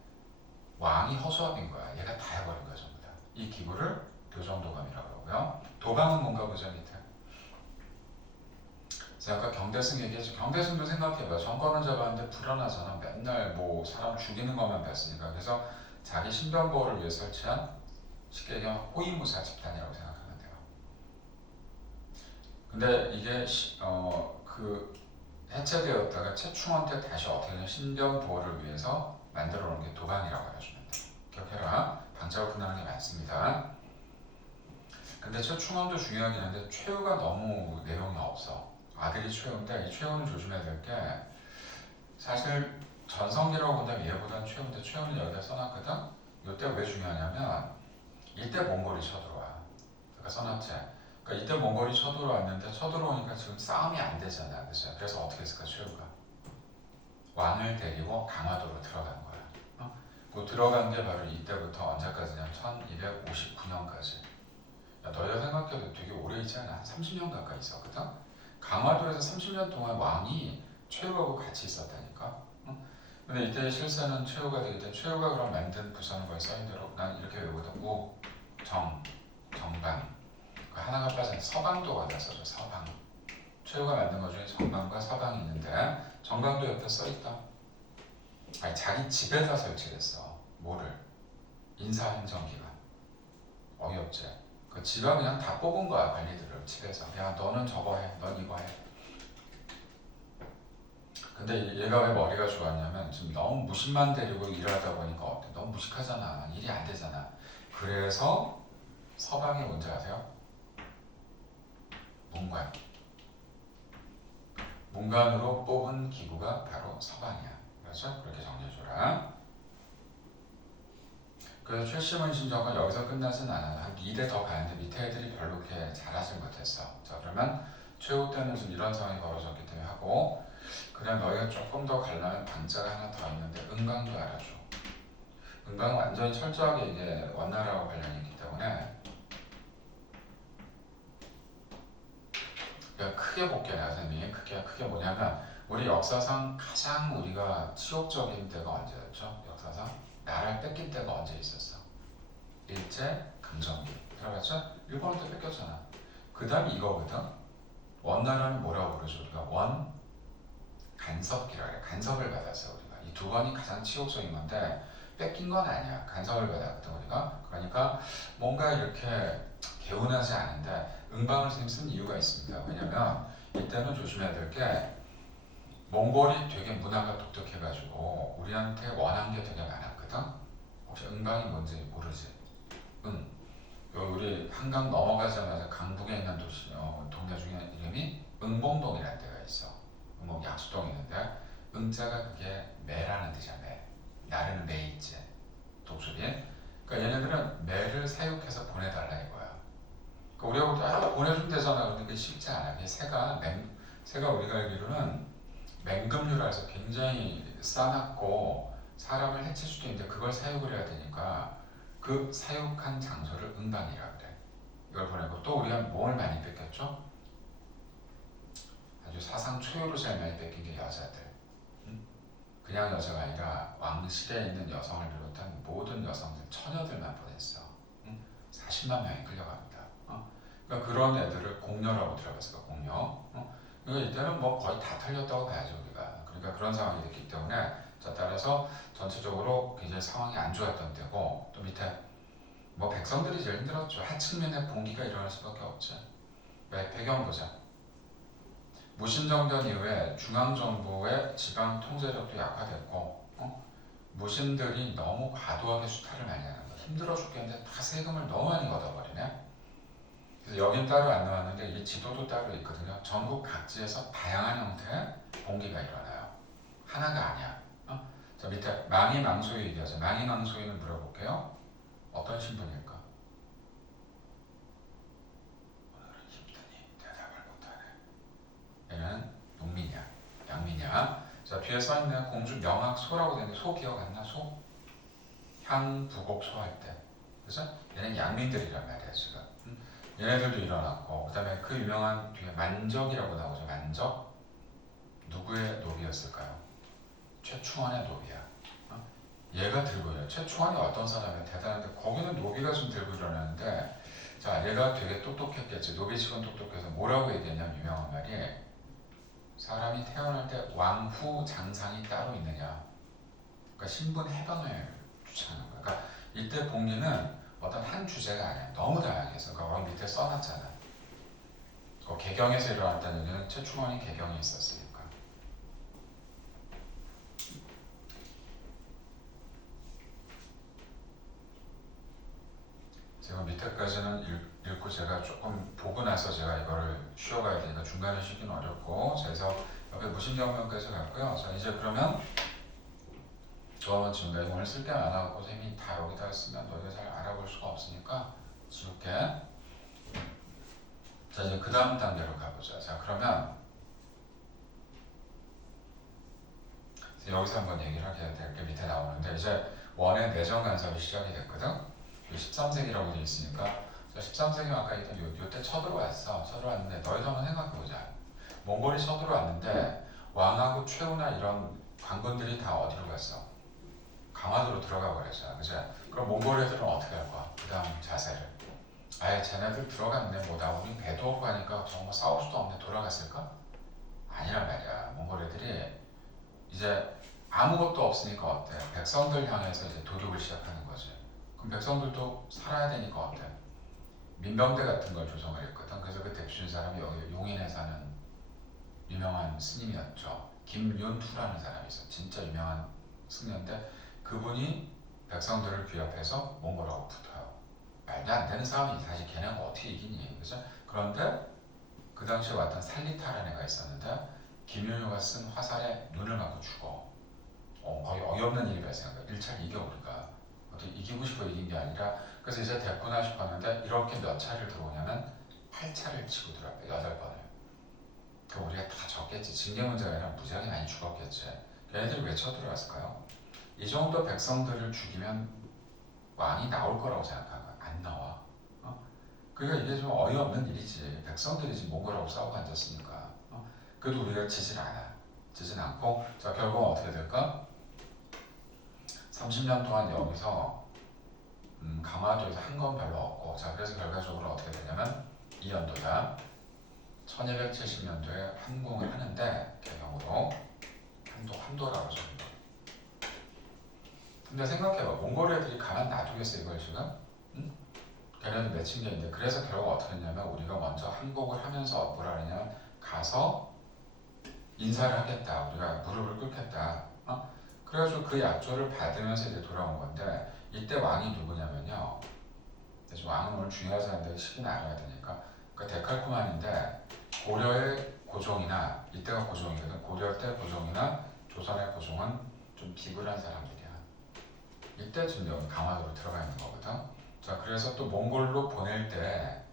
왕이 허수아비인 거야. 얘가 다 해버린 거야, 전부 다. 이 기구를 교정도감이라고 하고요. 도방은 뭔가 보자, 밑에. 제가 아까 경대승 얘기했죠. 경대승도 생각해봐. 정권을 잡았는데 불안하잖아. 맨날 뭐 사람 죽이는 것만 봤으니까. 그래서 자기 신변 보호를 위해 설치한, 쉽게 얘기하면 호위무사 집단이라고 생각하면 돼요. 근데 이게 해체되었다가 최충원 때 다시 어떻게 되냐, 신변 보호를 위해서 만들어 놓은 게 도방이라고 알아주면 돼. 기억해라. 방자고 끝나는 게 많습니다. 근데 최충원도 중요하긴 한데 최후가 너무 내용이 없어. 아들이 최후인데 이 최후는 조심해야 될 게, 사실 전성기라고 본다면 얘보다는 최후인데 최후는 여기다 써놨거든. 이때 왜 중요하냐면 이때 몽골이 쳐들어와. 그러니까 써놨지. 그러니까 이때 몽골이 쳐들어왔는데 쳐들어오니까 지금 싸움이 안 되잖아. 그죠? 그래서 어떻게 했을까 최후가? 왕을 데리고 강화도로 들어간 거야. 그 들어간 게 바로 이때부터 언제까지냐면 1259년까지. 야, 너희가 생각해도 되게 오래 있지 않아? 한 30년 가까이 있었거든? 강화도에서 30년 동안 왕이 최후하고 같이 있었다니까? 근데 이때 실세는 최후가 되기 때문에 최후가 그럼 만든 부서는 거에 써인 대로 난 이렇게 외우거든. 우, 정, 정방. 그 하나가 빠진 서방도 갖다 써줘. 서방. 최후가 만든 것 중에 정방과 서방이 있는데 정방도 옆에 써있다. 아니, 자기 집에다 설치했어. 뭐를? 인사행정기관. 어이없지? 그 지가 그냥 다 뽑은 거야, 관리들을 집에서. 야, 너는 저거 해, 넌 이거 해. 근데 얘가 왜 머리가 좋았냐면 지금 너무 무식만 데리고 일하다 보니까 어때? 너무 무식하잖아. 일이 안 되잖아. 그래서 서방이 뭔지 아세요? 문관. 문관으로 뽑은 기구가 바로 서방이야. 그래서 그렇게 정리해줘라. 그래서 최씨문 신정은 여기서 끝나진 않아요. 한 2대 더 가는데 밑에 애들이 별로 그렇게 잘하지 못했어. 자, 그러면 최후 때는 좀 이런 상황이 벌어졌기 때문에 하고, 그냥 너희가 조금 더 가려면 방자가 하나 더 있는데 은강도 알아줘. 은강은 완전히 철저하게 이게 원나라와 관련이 있기 때문에 그러니까 크게 볼게요, 선생님. 크게 뭐냐면 우리 역사상 가장 우리가 치욕적인 때가 언제였죠? 역사상 나라를 뺏긴 때가 언제 있었어? 일제 강점기. 들어봤죠? 일본한테 뺏겼잖아. 그 다음이 이거거든. 원나라는 뭐라고 부르죠? 우리가 원 간섭기라 그래. 간섭을 받았어 우리가. 이 두 번이 가장 치욕적인 건데 뺏긴 건 아니야. 간섭을 받았거든 우리가. 그러니까 뭔가 이렇게 개운하지 않은데 응방을 선생님 쓴 이유가 있습니다. 왜냐면 이때는 조심해야 될 게 몽골이 되게 문화가 독특해가지고 우리한테 원한 게 되게 많았거든. 혹시 응방이 뭔지 모르지? 응. 우리 한강 넘어가자마자 강북에 있는 도시 동네 중에 이름이 응봉동이라는 데가 있어. 뭐 약수동이 있는데 응자가 그게 매라는 뜻이야. 매. 나르는 매 있지. 독수리. 그러니까 얘네들은 매를 사육해서 보내달라 이거야. 그러니까 우리가 볼 때 보내주면 되잖아. 근데 그게 쉽지 않아. 이게 새가 우리가 알기로는 맹금류라 해서 굉장히 싸납고 사람을 해칠 수도 있는데 그걸 사육을 해야 되니까 그 사육한 장소를 응방이라 그래. 이걸 보내고 또 우리가 뭘 많이 뺏겼죠? 아주 사상 초유로 제일 많이 뺏긴 게 여자들. 그냥 여자가 아니라 왕실에 있는 여성을 비롯한 모든 여성들, 처녀들만 보냈어. 40만 명이 끌려갑니다. 그러니까 그런 애들을 공녀라고 들어봤어요. 공녀. 그러니까 이때는 뭐 거의 다 털렸다고 봐야죠 우리가. 그러니까 그런 상황이 됐기 때문에 자 따라서 전체적으로 굉장히 상황이 안 좋았던 때고 또 밑에 뭐 백성들이 제일 힘들었죠. 하층민의 봉기가 일어날 수밖에 없죠. 왜? 배경 보자. 무신정변 이후에 중앙정부의 지방 통제력도 약화됐고 무신들이 너무 과도하게 수탈을 많이 하는 거야. 힘들어 죽겠는데 다 세금을 너무 많이 걷어버리네. 그래서 여긴 따로 안 나왔는데 이 지도도 따로 있거든요. 전국 각지에서 다양한 형태의 봉기가 일어나요. 하나가 아니야. 자 밑에 망이망소유 얘기하죠. 망이망소유는 물어볼게요. 어떤 신분일까? 오늘은 힘드니 대답을 못하네. 얘는 농민이야. 양민이야. 자 뒤에 써있는 공주 명학소라고 되는데 소 기억 안 나? 소? 향부곡 소할 때. 그래서 얘는 양민들이란 말이야 지금. 얘네들도 일어났고 그 다음에 그 유명한 뒤에 만적이라고 나오죠. 만적. 누구의 노비였을까요? 최충원의 노비야. 얘가 들고 일어나. 최충원이 어떤 사람이야? 대단한데 거기는 노비가 좀 들고 일어나는데 자 얘가 되게 똑똑했겠지. 노비치곤 똑똑해서 뭐라고 얘기했냐면 유명한 말이 사람이 태어날 때 왕후 장상이 따로 있느냐. 그러니까 신분 해방을 주창하는 거야. 그러니까 이때 봉기는 어떤 한 주제가 아니야. 너무 다양해서 그러니까 밑에 써놨잖아. 개경에서 일어났다는 얘기는 최충원이 개경에 있었으니까. 제가 밑에까지는 읽고 제가 조금 보고 나서 제가 이거를 쉬어가야 되니까 중간에 쉬기는 어렵고 그래서 옆에 무신경면까지 갔고요. 자 이제 그러면 저는 지금 내용을 쓸 게 많아갖고 쌤이 다 여기다 쓰면 너희가 잘 알아볼 수가 없으니까 지울게. 자 이제 그 다음 단계로 가보자. 자 그러면 여기서 한번 얘기를 하게 될 게 밑에 나오는데 이제 원의 내정 간섭이 시작이 됐거든. 13세기라고 되어 있으니까 13세기 아까 있던 요때 쳐들어왔어. 쳐들어왔는데 너희도 한번 생각해보자. 몽골이 쳐들어왔는데 왕하고 최후나 이런 관군들이 다 어디로 갔어? 강화도로 들어가 버렸잖아. 그죠? 그럼 몽골 애들은 어떻게 할 거야? 그 다음 자세를. 아예 쟤네들 들어갔네. 뭐 나 우리 배도 없고 하니까 정말 싸울 수도 없네. 돌아갔을까? 아니란 말이야. 몽골 애들이 이제 아무것도 없으니까 어때? 백성들 향해서 이제 도륙을 시작하는 거지. 그럼 백성들도 살아야 되니까 어때? 민병대 같은 걸 조성을 했거든. 그래서 그 대표적인 사람이 여기 용인에 사는 유명한 스님이었죠. 김윤투라는 사람이 있어. 진짜 유명한 승려인데 그분이 백성들을 귀합해서 몽골하고 붙어요. 말도 안 되는 싸움이 사실 걔네가 어떻게 이기니? 그래서 그런데 그 당시에 왔던 살리타라는 애가 있었는데 김윤효가 쓴 화살에 눈을 맞고 죽어. 거의 어이없는 일이 발생한 거야. 1차를 이겨 우리가. 어떻게 이기고 싶어 이긴 게 아니라 그래서 이제 됐구나 싶었는데 이렇게 몇 차를 들어오냐면 8차를 치고 들어왔대. 8번을. 그럼 우리가 다 졌겠지. 징계 문제가 아니라 무지하게 많이 죽었겠지. 걔네들이 왜 쳐들어왔을까요? 이 정도 백성들을 죽이면 왕이 나올 거라고 생각한 거야. 안 나와. 그러니까 이게 좀 어이없는 일이지. 백성들이 지금 몽골하고 싸우고 앉았으니까. 그래도 우리가 지진 않아. 지진 않고 자 결국은 어떻게 될까? 30년 동안 여기서 강화도에서 한 건 별로 없고 자 그래서 결과적으로 어떻게 되냐면 이 연도다 1270년도에 환공을 하는데 개경으로 한도라고 적는 거. 근데 생각해봐 몽골 애들이 가만 놔두겠어 이걸 지금? 응? 걔네들 맺힌 게 있는데 그래서 결국 어떻게 했냐면 우리가 먼저 항복을 하면서 뭐라 그러냐 가서 인사를 하겠다 우리가 무릎을 꿇겠다 그래가지고 그 약조를 받으면서 이제 돌아온 건데 이때 왕이 누구냐면요 그래서 왕은 오늘 중요하지 않은데 시기는 알아야 되니까 그 데칼코만인데 고려의 고종이나 이때가 고종이거든 고려 때 고종이나 조선의 고종은 좀 비굴한 사람들이야 이때쯤 여기 강화도로 들어가 있는 거거든 자 그래서 또 몽골로 보낼 때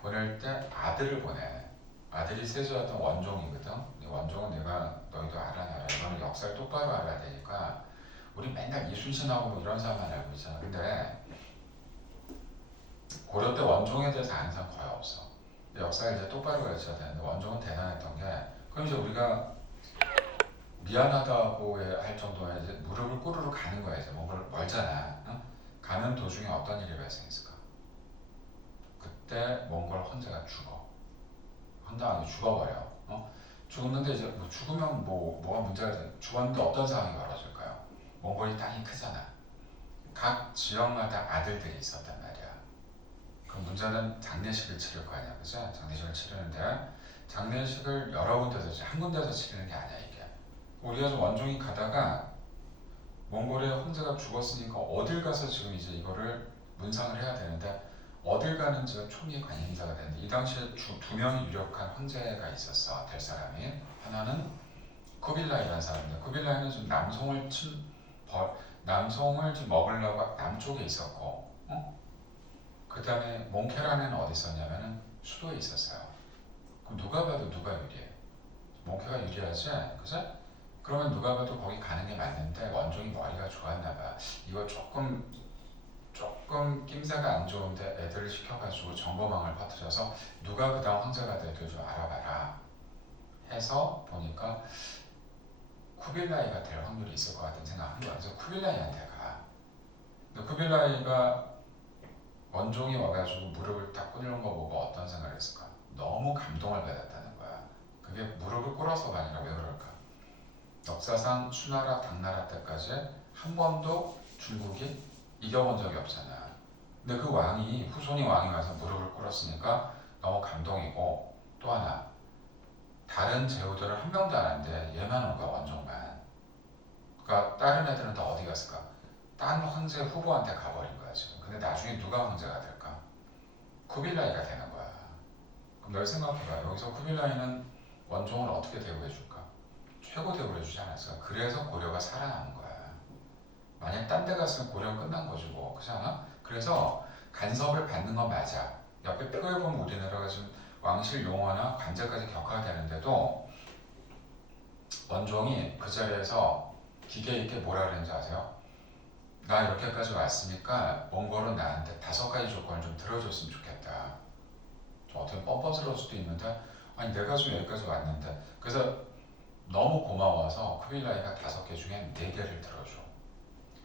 보낼 때 아들을 보내 아들이 세조였던 원종이거든 이 원종은 내가 너희도 알아놔라 이거는 역사를 똑바로 알아야 되니까 우리 맨날 이순신하고 뭐 이런 사람만 알고 있잖아 근데 고려 때 원종에 대해서 아는 사람 거의 없어 역사를 이제 똑바로 가르쳐야 되는데 원종은 대단했던 게 그럼 이제 우리가 미안하다고 할 정도에 이제 무릎을 꿇으러 가는 거야 이제 몽골 멀잖아 가는 도중에 어떤 일이 발생했을까 그때 몽골 황제가 죽어 황당하게 죽어버려 죽었는데 이제 뭐 죽으면 뭐가 문제가 돼 죽었는데 어떤 상황이 벌어질까요 몽골이 땅이 크잖아 각 지역마다 아들들이 있었단 말이야 그럼 문제는 장례식을 치를 거 아니야 그죠 장례식을 치르는데 장례식을 여러 군데서 한 군데서 치르는 게 아니야 이게 우리가 좀 원종이 가다가 몽골의 황제가 죽었으니까 어딜 가서 지금 이제 이거를 문상을 해야 되는데 어딜 가는지가 총리 관임자가 되는데 이 당시에 두 명이 유력한 황제가 있었어 될 사람이 하나는 쿠빌라이라는 사람인데 쿠빌라이는 좀 남송을 좀 먹으려고 남쪽에 있었고 그 다음에 몽케라는 어디 있었냐면은 수도에 있었어요 그럼 누가 봐도 누가 유리해 몽케가 유리하지 그죠? 그러면 누가 봐도 거기 가는 게 맞는데 원종이 머리가 좋았나봐 이거 조금 낌새가 안 좋은데 애들을 시켜가지고 정보망을 퍼뜨려서 누가 그 다음 황제가 될지 좀 알아봐라 해서 보니까 쿠빌라이가 될 확률이 있을 것 같은 생각한 거야 그래서 쿠빌라이한테 가 근데 쿠빌라이가 원종이 와가지고 무릎을 딱 꿇는 거 보고 어떤 생각을 했을까 너무 감동을 받았다는 거야 그게 무릎을 꿇어서가 아니라 왜 그럴까 역사상 수나라 당나라 때까지 한 번도 중국이 이겨본 적이 없잖아 근데 그 왕이 후손이 왕이 와서 무릎을 꿇었으니까 너무 감동이고 또 하나 다른 제후들은 한 명도 안 왔는데 얘만 온 거야 원종만 그러니까 다른 애들은 다 어디 갔을까 딴 황제 후보한테 가버린 거야 지금 근데 나중에 누가 황제가 될까 쿠빌라이가 되는 거야 그럼 널 생각해봐 여기서 쿠빌라이는 원종을 어떻게 대우해 줄까 최고 대우를 해주지 않았을까 그래서 고려가 살아남은 거야 만약 딴 데 갔으면 고려는 끝난 거지 뭐 그렇지 않아? 그래서 간섭을 받는 건 맞아 옆에 표에 보면 우리나라가 지금 왕실 용어나 관제까지 격화되는데도 원종이 그 자리에서 기계 있게 뭐라 그랬는지 아세요? 나 이렇게까지 왔으니까 몽골은 나한테 5가지 조건을 좀 들어줬으면 좋겠다 좀 어떻게 뻔뻔스러울 수도 있는데 아니 내가 좀 여기까지 왔는데 그래서 너무 고마워서 쿠빌라이가 5개 중에 4개를 들어줘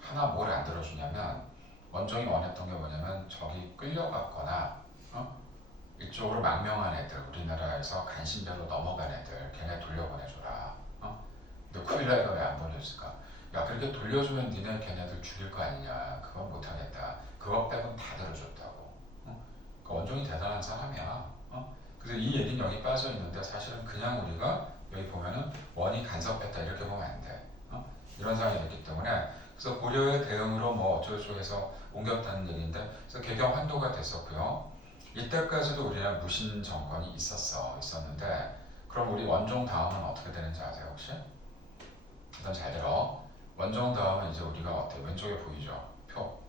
하나 뭘 안 들어주냐면 원종이 원했던 게 뭐냐면 저기 끌려갔거나 이쪽으로 망명한 애들 우리나라에서 간신배로 넘어간 애들 걔네 돌려보내줘라 근데 쿠빌라이가 왜 안 보내줬을까 야 그렇게 돌려주면 니네 걔네들 죽일 거 아니냐 그건 못하겠다 그거 빼곤 다 들어줬다고 그러니까 원종이 대단한 사람이야 그래서 이 얘기는 여기 빠져있는데 사실은 그냥 우리가 여기 보면은 원이 간섭했다 이렇게 보면 안 돼 이런 상황이 됐기 때문에 그래서 고려의 대응으로 뭐 어쩌고저쩌고 해서 옮겼다는 얘기인데 그래서 개경 환도가 됐었고요 이때까지도 우리나라 무신 정권이 있었는데 그럼 우리 원종 다음은 어떻게 되는지 아세요 혹시? 일단 잘 들어 원종 다음은 이제 우리가 어때 왼쪽에 보이죠 표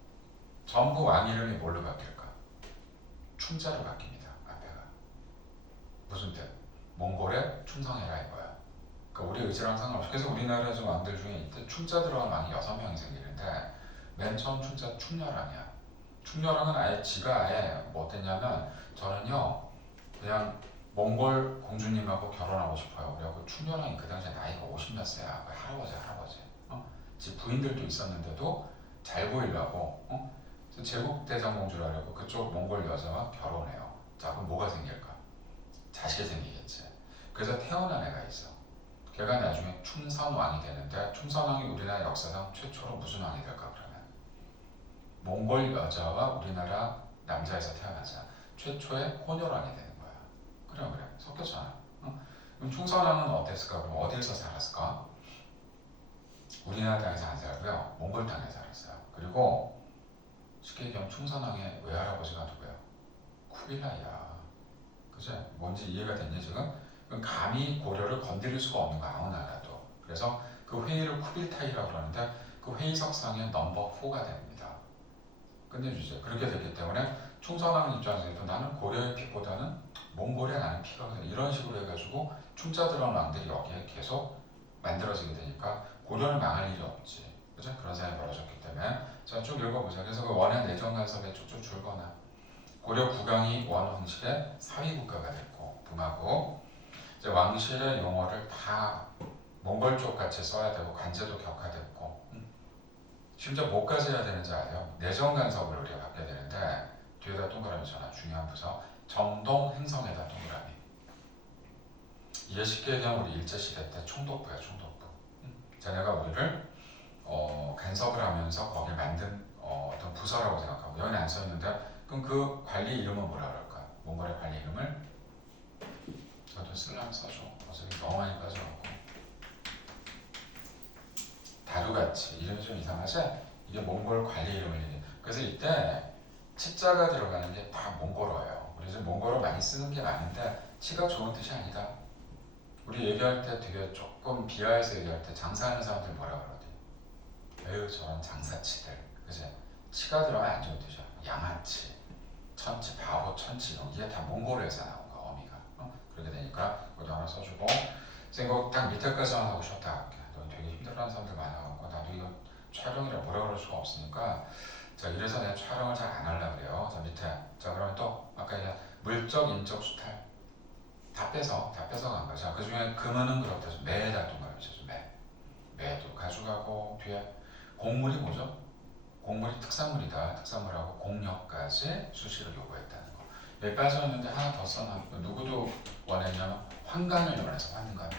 전부 왕 이름이 뭘로 바뀔까 충자로 바뀝니다 앞에가 무슨 뜻 몽골에 충성해라 이거야 그러니까 우리 의지랑 상관없이 그래서 우리나라 좀 왕들 중에 이때 충자 들어간 왕이 6명이 생기는데 맨 처음 충자 충렬왕이야 충렬왕은 아예 지가 아예 뭐 어땠냐면 저는요 그냥 몽골 공주님하고 결혼하고 싶어요. 그래갖고 충렬왕이 그 당시에 나이가 50 몇 세야. 할아버지. 집 부인들도 있었는데도 잘 보이려고 그래서 제국대장공주라 그러고 그쪽 몽골 여자와 결혼해요. 자 그럼 뭐가 생길까? 자식이 생기겠지. 그래서 태어난 애가 있어. 걔가 나중에 충선왕이 되는데 충선왕이 우리나라 역사상 최초로 무슨 왕이 될까 그러면 몽골 여자와 우리나라 남자에서 태어나자 최초의 혼혈왕이 되는 거야. 그래 섞였잖아. 그럼 충선왕은 어땠을까? 그럼 어디에서 살았을까? 우리나라 땅에서 안 살고요 몽골 땅에 살았어요. 그리고 쉽게 얘기하면 충선왕의 외할아버지가 누구야? 쿠빌라이야. 그치? 뭔지 이해가 됐니 지금? 그럼 감히 고려를 건드릴 수가 없는 거야 아무 나라도. 그래서 그 회의를 쿠빌타이라고 그러는데 그 회의석상의 넘버 4가 됩니다. 끝내주죠. 그렇게 됐기 때문에 충선왕 입장에서도 나는 고려의 픽보다는 몽골에 나는 피가 이런 식으로 해가지고 충자 들어온 왕들이 여기에 계속 만들어지게 되니까 고려는 망할 일이 없지. 그죠? 그런 상황이 벌어졌기 때문에 자 쭉 읽어보자. 그래서 그 원의 내정 간섭에 쭉쭉 줄거나 고려 국왕이 원흥실의 사위 국가가 됐고 부마고 이제 왕실의 용어를 다 몽골 쪽 같이 써야 되고 관제도 격화됐고 심지어 뭐까지 해야 되는지 아세요? 내정 간섭을 우리가 받게 되는데 뒤에다 동그라미 쳐놔. 중요한 부서 정동 행성에다 동그라미. 이해 쉽게 얘기하면 우리 일제시대 때 총독부야 총독부. 쟤네가 우리를 간섭을 하면서 거기에 만든 어떤 부서라고 생각하고 여기는 안 써있는데 그럼 그 관리 이름은 뭐라 그럴까? 몽골의 관리 이름을 저도 쓰려면 써줘. 어차피 너무 많이 빠져갖고 다루같이 이름이 좀 이상하지? 이게 몽골 관리 이름을 얘기해. 그래서 이때 치자가 들어가는 게 다 몽골어예요. 우리 지금 몽골어 많이 쓰는 게 많은데 치가 좋은 뜻이 아니다. 우리 얘기할 때 되게 조금 비하해서 얘기할 때 장사하는 사람들 뭐라 그러지? 에휴 저런 장사치들. 그치? 치가 들어가면 안 좋은 뜻이야. 양아치, 천치, 바보, 천치 이게 다 몽골어에서 나온 거야 어미가. 그렇게 되니까 그것도 하나 써주고 이거 딱 밑에까지만 하고 쉬었다 할게. 너 되게 힘들어하는 사람들 많아갖고 나도 이거 촬영이라 뭐라 그럴 수가 없으니까 자 이래서 내가 촬영을 잘 안 하려고 그래요. 자 밑에 자 그러면 또 아까 얘기한 물적, 인적, 수탈 다 빼서 간 거죠. 그 중에 금은은 그렇다. 매에다 동그라미 쳐줘. 매도 가져가고 뒤에 곡물이 뭐죠? 곡물이 특산물이다. 특산물하고 공력까지 수시를 요구했다는 거. 여기 빠져있는데 하나 더 써놔. 누구도 원했냐면 환관을 원해서 환관.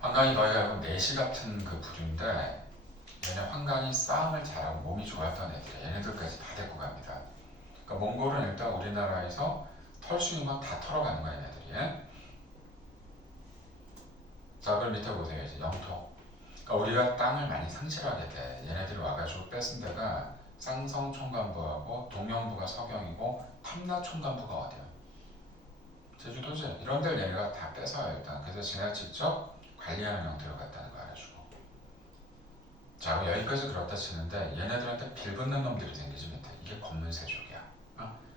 환관이 너희가 알고 내시 같은 그 부류인데 얘네 환관이 싸움을 잘하고 몸이 좋았던 애들이야. 얘네들까지 다 데리고 갑니다. 그러니까 몽골은 일단 우리나라에서 털 수 있는 건 다 털어가는 거야 얘네들이. 자 그럼 밑에 보세요. 이제 영토. 그러니까 우리가 땅을 많이 상실하게 돼. 얘네들이 와가지고 뺏은 데가 쌍성 총관부하고 동영부가 서경이고 탐라 총관부가 어디야? 제주도지. 이런 데를 얘네가 다 뺏어요 일단. 그래서 지네가 직접 관리하는 형태로 갔다는 거 알아주고. 자 여기까지 그렇다 치는데 얘네들한테 빌붙는 놈들이 생기지 밑에. 이게 검문세족이야.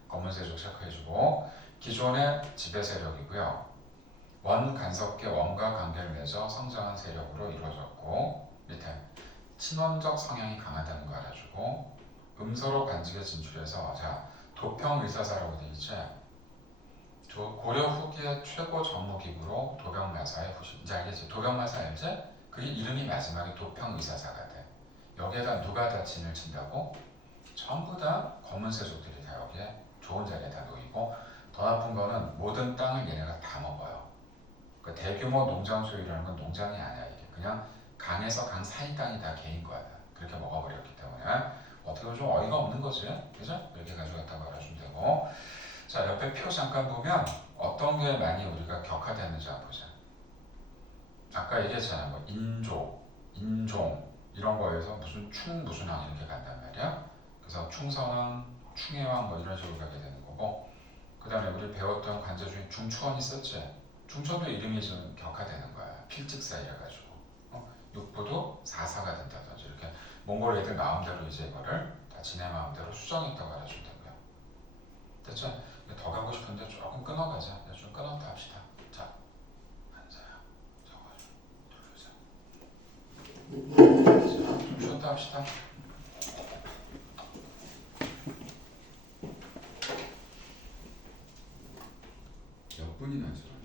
검문세족 체크해주고 기존의 지배 세력이고요. 원 간섭계 원과 관계를 맺어 성장한 세력으로 이루어졌고 밑에 친원적 성향이 강하다는 거 알아주고 음서로 관직에 진출해서 자 도평의사사라고 돼 있지. 고려 후기의 최고 정무기구로 도병마사의 후신. 이제 알겠지? 도병마사 알지? 그게 이름이 마지막에 도평의사사가 돼. 여기에다 누가 다 진을 친다고? 전부 다 검은세족들이 다 여기에 좋은 자리에 다 놓이고 더 나쁜 거는 모든 땅을 얘네가 다 먹어요. 그 대규모 농장 소유라는 건 농장이 아니야. 이게 그냥 강에서 강 사이 땅이 다 개인 거야. 그렇게 먹어버렸기 때문에 어떻게 보면 좀 어이가 없는 거지. 그죠? 이렇게 가져갔다고 알아주면 되고 자 옆에 표 잠깐 보면 어떤 게 많이 우리가 격화되는지 한번 보자. 아까 얘기했잖아. 뭐 인조, 인종 이런 거에서 무슨 충 무슨 왕 이렇게 간단 말이야. 그래서 충선왕, 충해왕 뭐 이런 식으로 가게 되는 거고 그 다음에 우리 배웠던 관제 중에 중추원 있었지. 중천도 이름이 좀 격화되는 거야. 필직사이라 가지고 육부도 사사가 된다든지 이렇게 몽골 애들 마음대로 이제 이거를 다 지네 마음대로 수정했다고 알아준다고요. 됐죠? 더 가고 싶은데 조금 끊어가자. 좀 끊었다 합시다. 자, 한사야, 저걸 돌려자. 자, 좀 쉬었다 합시다. 몇 분이나 죠?